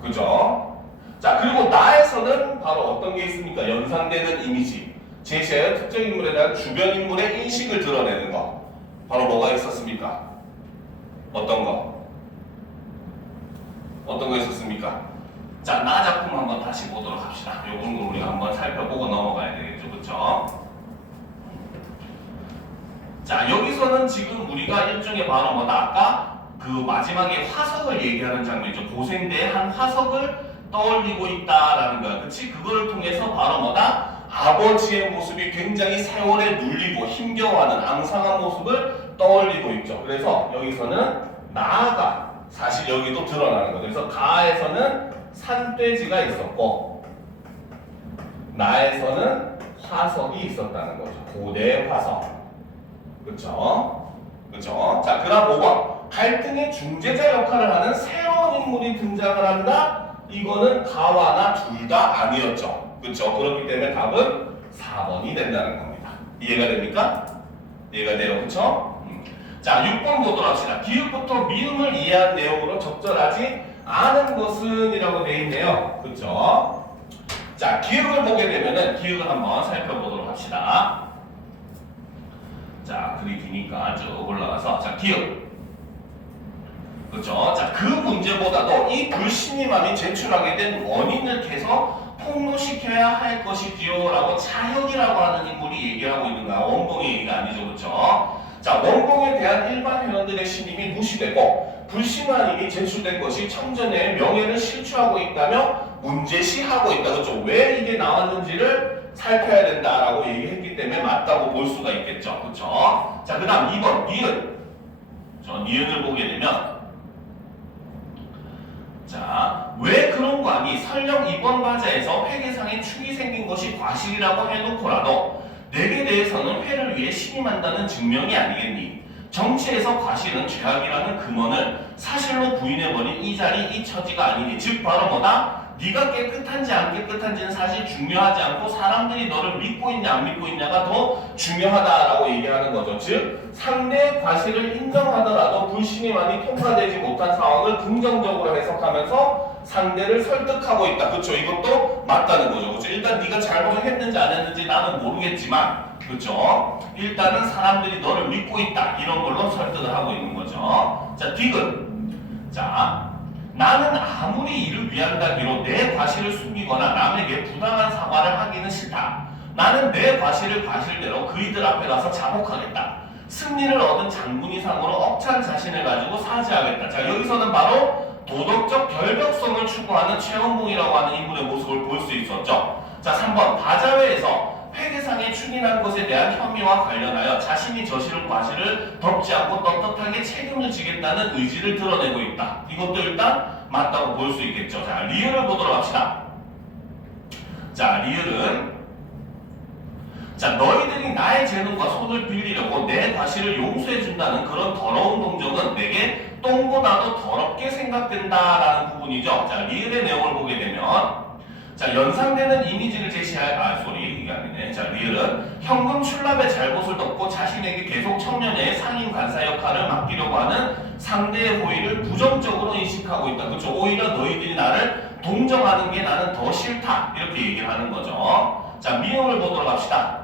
그죠? 자, 그리고 나에서는 바로 어떤 게 있습니까? 연상되는 이미지, 제시하여 특정 인물에 대한 주변 인물의 인식을 드러내는 거. 바로 뭐가 있었습니까? 어떤 거? 어떤 거 있었습니까? 자, 나 작품 한번 다시 보도록 합시다. 요건 거 우리가 한번 살펴보고 넘어가야 되겠죠. 그쵸? 자, 여기서는 지금 우리가 일종의 바로 뭐다? 아까 그 마지막에 화석을 얘기하는 장면이죠. 고생대의 한 화석을 떠올리고 있다라는 거야. 그치? 그거를 통해서 바로 뭐다? 아버지의 모습이 굉장히 세월에 눌리고 힘겨워하는 앙상한 모습을 떠올리고 있죠. 그래서 여기서는 나가 사실 여기도 드러나는 거죠. 그래서 가에서는 산돼지가 있었고 나에서는 화석이 있었다는 거죠. 고대의 화석. 그쵸? 그쵸? 자, 그 다음 5번. 갈등의 중재자 역할을 하는 새로운 인물이 등장을 한다? 이거는 가와 나 둘 다 아니었죠. 그쵸? 그렇기 때문에 답은 4번이 된다는 겁니다. 이해가 됩니까? 이해가 돼요. 그쵸? 자, 6번 보도록 합시다. 기읍부터 미음을 이해한 내용으로 적절하지 않은 것은 이라고 되어 있네요. 그쵸? 자, 기읍을 보게 되면은 기읍을 한번 살펴보도록 합시다. 자, 글이 기니까 쭉 올라가서 자, 기읍. 그렇죠? 자, 그 문제보다도 이 불신임함이 제출하게 된 원인을 계속 폭로시켜야 할 것이지요 라고 차혁이라고 하는 인물이 얘기하고 있는 거야. 원봉의 얘기가 아니죠. 그렇죠? 자, 원봉에 대한 일반 회원들의 신임이 무시되고 불신임이 제출된 것이 청전의 명예를 실추하고 있다며 문제시하고 있다. 그렇죠? 왜 이게 나왔는지를 살펴야 된다라고 얘기했기 때문에 맞다고 볼 수가 있겠죠. 그렇죠? 자, 그 다음 2번 니은. 니은을 보게 되면 자, 왜 그런 거 아니? 설령 이번 과제에서 회계상에 축이 생긴 것이 과실이라고 해놓고라도 내게 대해서는 회를 위해 신임한다는 증명이 아니겠니? 정치에서 과실은 죄악이라는 금원을 사실로 부인해버린 이 자리 이 처지가 아니니 즉 바로 뭐다? 네가 깨끗한지 안 깨끗한지는 사실 중요하지 않고 사람들이 너를 믿고 있냐 안 믿고 있냐가 더 중요하다라고 얘기하는 거죠. 즉 상대의 과실을 인정하더라도 불신임함이 통과되지 못한 상황을 긍정적으로 해석하면서 상대를 설득하고 있다. 그렇죠? 이것도 맞다는 거죠. 그렇죠? 일단 네가 잘못을 했는지 안 했는지 나는 모르겠지만 그렇죠? 일단은 사람들이 너를 믿고 있다. 이런 걸로 설득을 하고 있는 거죠. 자, 디귿. 자, 나는 아무리 이를 위한다기로 내 과실을 숨기거나 남에게 부당한 사과를 하기는 싫다. 나는 내 과실을 과실대로 그이들 앞에 가서 자복하겠다. 승리를 얻은 장군이상으로 억찬 자신을 가지고 사죄하겠다. 자, 여기서는 바로 도덕적 결벽성을 추구하는 최원봉이라고 하는 인물의 모습을 볼 수 있었죠. 자, 3번 바자회에서 회계상에 추진한 것에 대한 혐의와 관련하여 자신이 저지른 과실을 덮지 않고 떳떳하게 책임을 지겠다는 의지를 드러내고 있다. 이것도 일단 맞다고 볼 수 있겠죠. 자, 리을을 보도록 합시다. 자, 리을은 자, 너희들이 나의 재능과 손을 빌리려고 내 과실을 용서해준다는 그런 더러운 동정은 내게 똥보다도 더럽게 생각된다라는 부분이죠. 자, 리을의 내용을 보게 되면 자, 연상되는 이미지를 제시할, 이게 아니네. 자, 리을은 현금 출납의 잘못을 덮고 자신에게 계속 청년의 상인 간사 역할을 맡기려고 하는 상대의 호의를 부정적으로 인식하고 있다. 그렇죠? 오히려 너희들이 나를 동정하는 게 나는 더 싫다. 이렇게 얘기를 하는 거죠. 자, 미음을 보도록 합시다.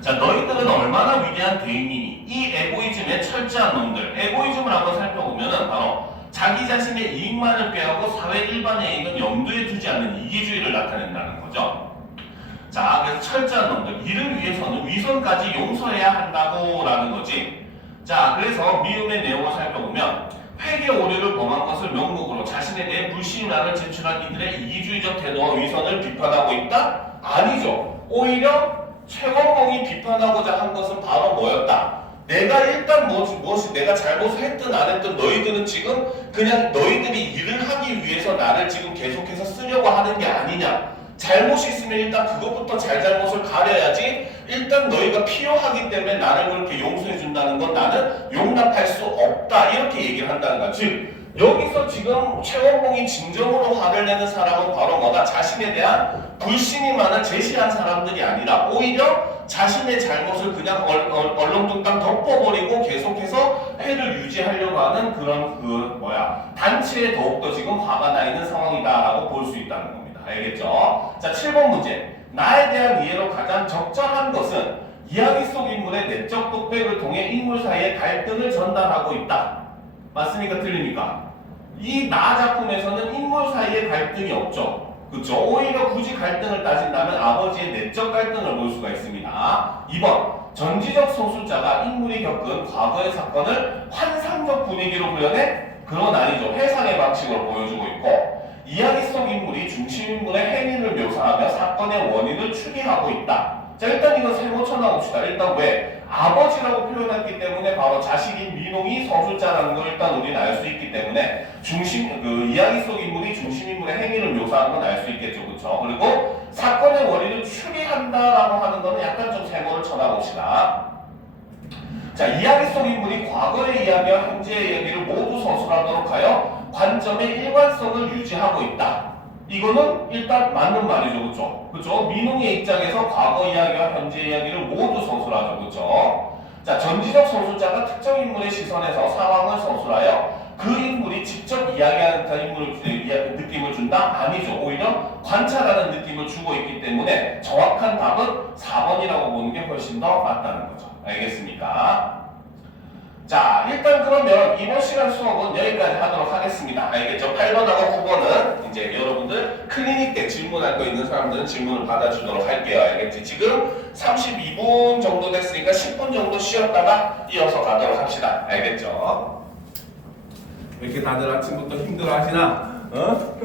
자, 너희들은 얼마나 위대한 대인이니? 이 에고이즘의 철저한 놈들. 에고이즘을 한번 살펴보면은 바로 자기 자신의 이익만을 꾀하고 사회 일반의 이익은 염두에 두지 않는 이기주의를 나타낸다는 거죠. 자, 그래서 철저한 놈들. 이를 위해서는 위선까지 용서해야 한다고라는 거지. 자, 그래서 미움의 내용을 살펴보면 회계 오류를 범한 것을 명목으로 자신에 대해 불신란을 제출한 이들의 이기주의적 태도와 위선을 비판하고 있다? 아니죠. 오히려 최원봉이 비판하고자 한 것은 바로 뭐였다? 내가 일단 무엇이 내가 잘못을 했든 안 했든 너희들은 지금 그냥 너희들이 일을 하기 위해서 나를 지금 계속해서 쓰려고 하는 게 아니냐. 잘못이 있으면 일단 그것부터 잘잘못을 가려야지. 일단 너희가 필요하기 때문에 나를 그렇게 용서해 준다는 건 나는 용납할 수 없다. 이렇게 얘기를 한다는 거야. 즉 여기서 지금 최원봉이 진정으로 화를 내는 사람은 바로 뭐다? 자신에 대한 불신이 많은 제시한 사람들이 아니라 오히려 자신의 잘못을 그냥 얼렁뚱땅 덮어버리고 계속해서 회를 유지하려고 하는 그런 단체에 더욱더 지금 화가 나 있는 상황이다라고 볼 수 있다는 겁니다. 알겠죠? 자, 7번 문제. 나에 대한 이해로 가장 적절한 것은 이야기 속 인물의 내적 독백을 통해 인물 사이의 갈등을 전달하고 있다. 맞습니까? 틀립니까? 이 나 작품에서는 인물 사이에 갈등이 없죠. 그렇죠? 오히려 굳이 갈등을 따진다면 아버지의 내적 갈등을 볼 수가 있습니다. 2번. 전지적 소수자가 인물이 겪은 과거의 사건을 환상적 분위기로 구현해? 그건 아니죠. 회상의 방식으로 보여주고 있고 이야기 속 인물이 중심인물의 행위를 묘사하며 사건의 원인을 추리하고 있다. 자, 일단 이거 세모 쳐나봅시다. 일단 왜? 아버지라고 표현했기 때문에 바로 자식인 민홍이 서술자라는 걸 일단 우리는 알 수 있기 때문에 이야기 속 인물이 중심인물의 행위를 묘사하는 건 알 수 있겠죠. 그렇죠? 그리고 사건의 원인을 추리한다라고 하는 거는 약간 좀 세모를 쳐나봅시다. 자, 이야기 속 인물이 과거의 이야기와 현재의 이야기를 모두 서술하도록 하여 관점의 일관성을 유지하고 있다. 이거는 일단 맞는 말이죠. 그렇죠? 그렇죠? 민웅의 입장에서 과거 이야기와 현재 이야기를 모두 서술하죠. 그렇죠? 자, 전지적 서술자가 특정 인물의 시선에서 상황을 서술하여 그 인물이 직접 이야기하는 듯한 인물의 느낌을 준다? 아니죠. 오히려 관찰하는 느낌을 주고 있기 때문에 정확한 답은 4번이라고 보는 게 훨씬 더 맞다는 거죠. 알겠습니까? 자, 일단 그러면 이번 시간 수업은 여기까지 하도록 하겠습니다. 알겠죠? 8번하고 9번은 이제 여러분들 클리닉 때 질문할 거 있는 사람들은 질문을 받아주도록 할게요. 알겠지? 지금 32분 정도 됐으니까 10분 정도 쉬었다가 이어서 가도록 합시다. 알겠죠? 왜 이렇게 다들 아침부터 힘들어 하시나? 어?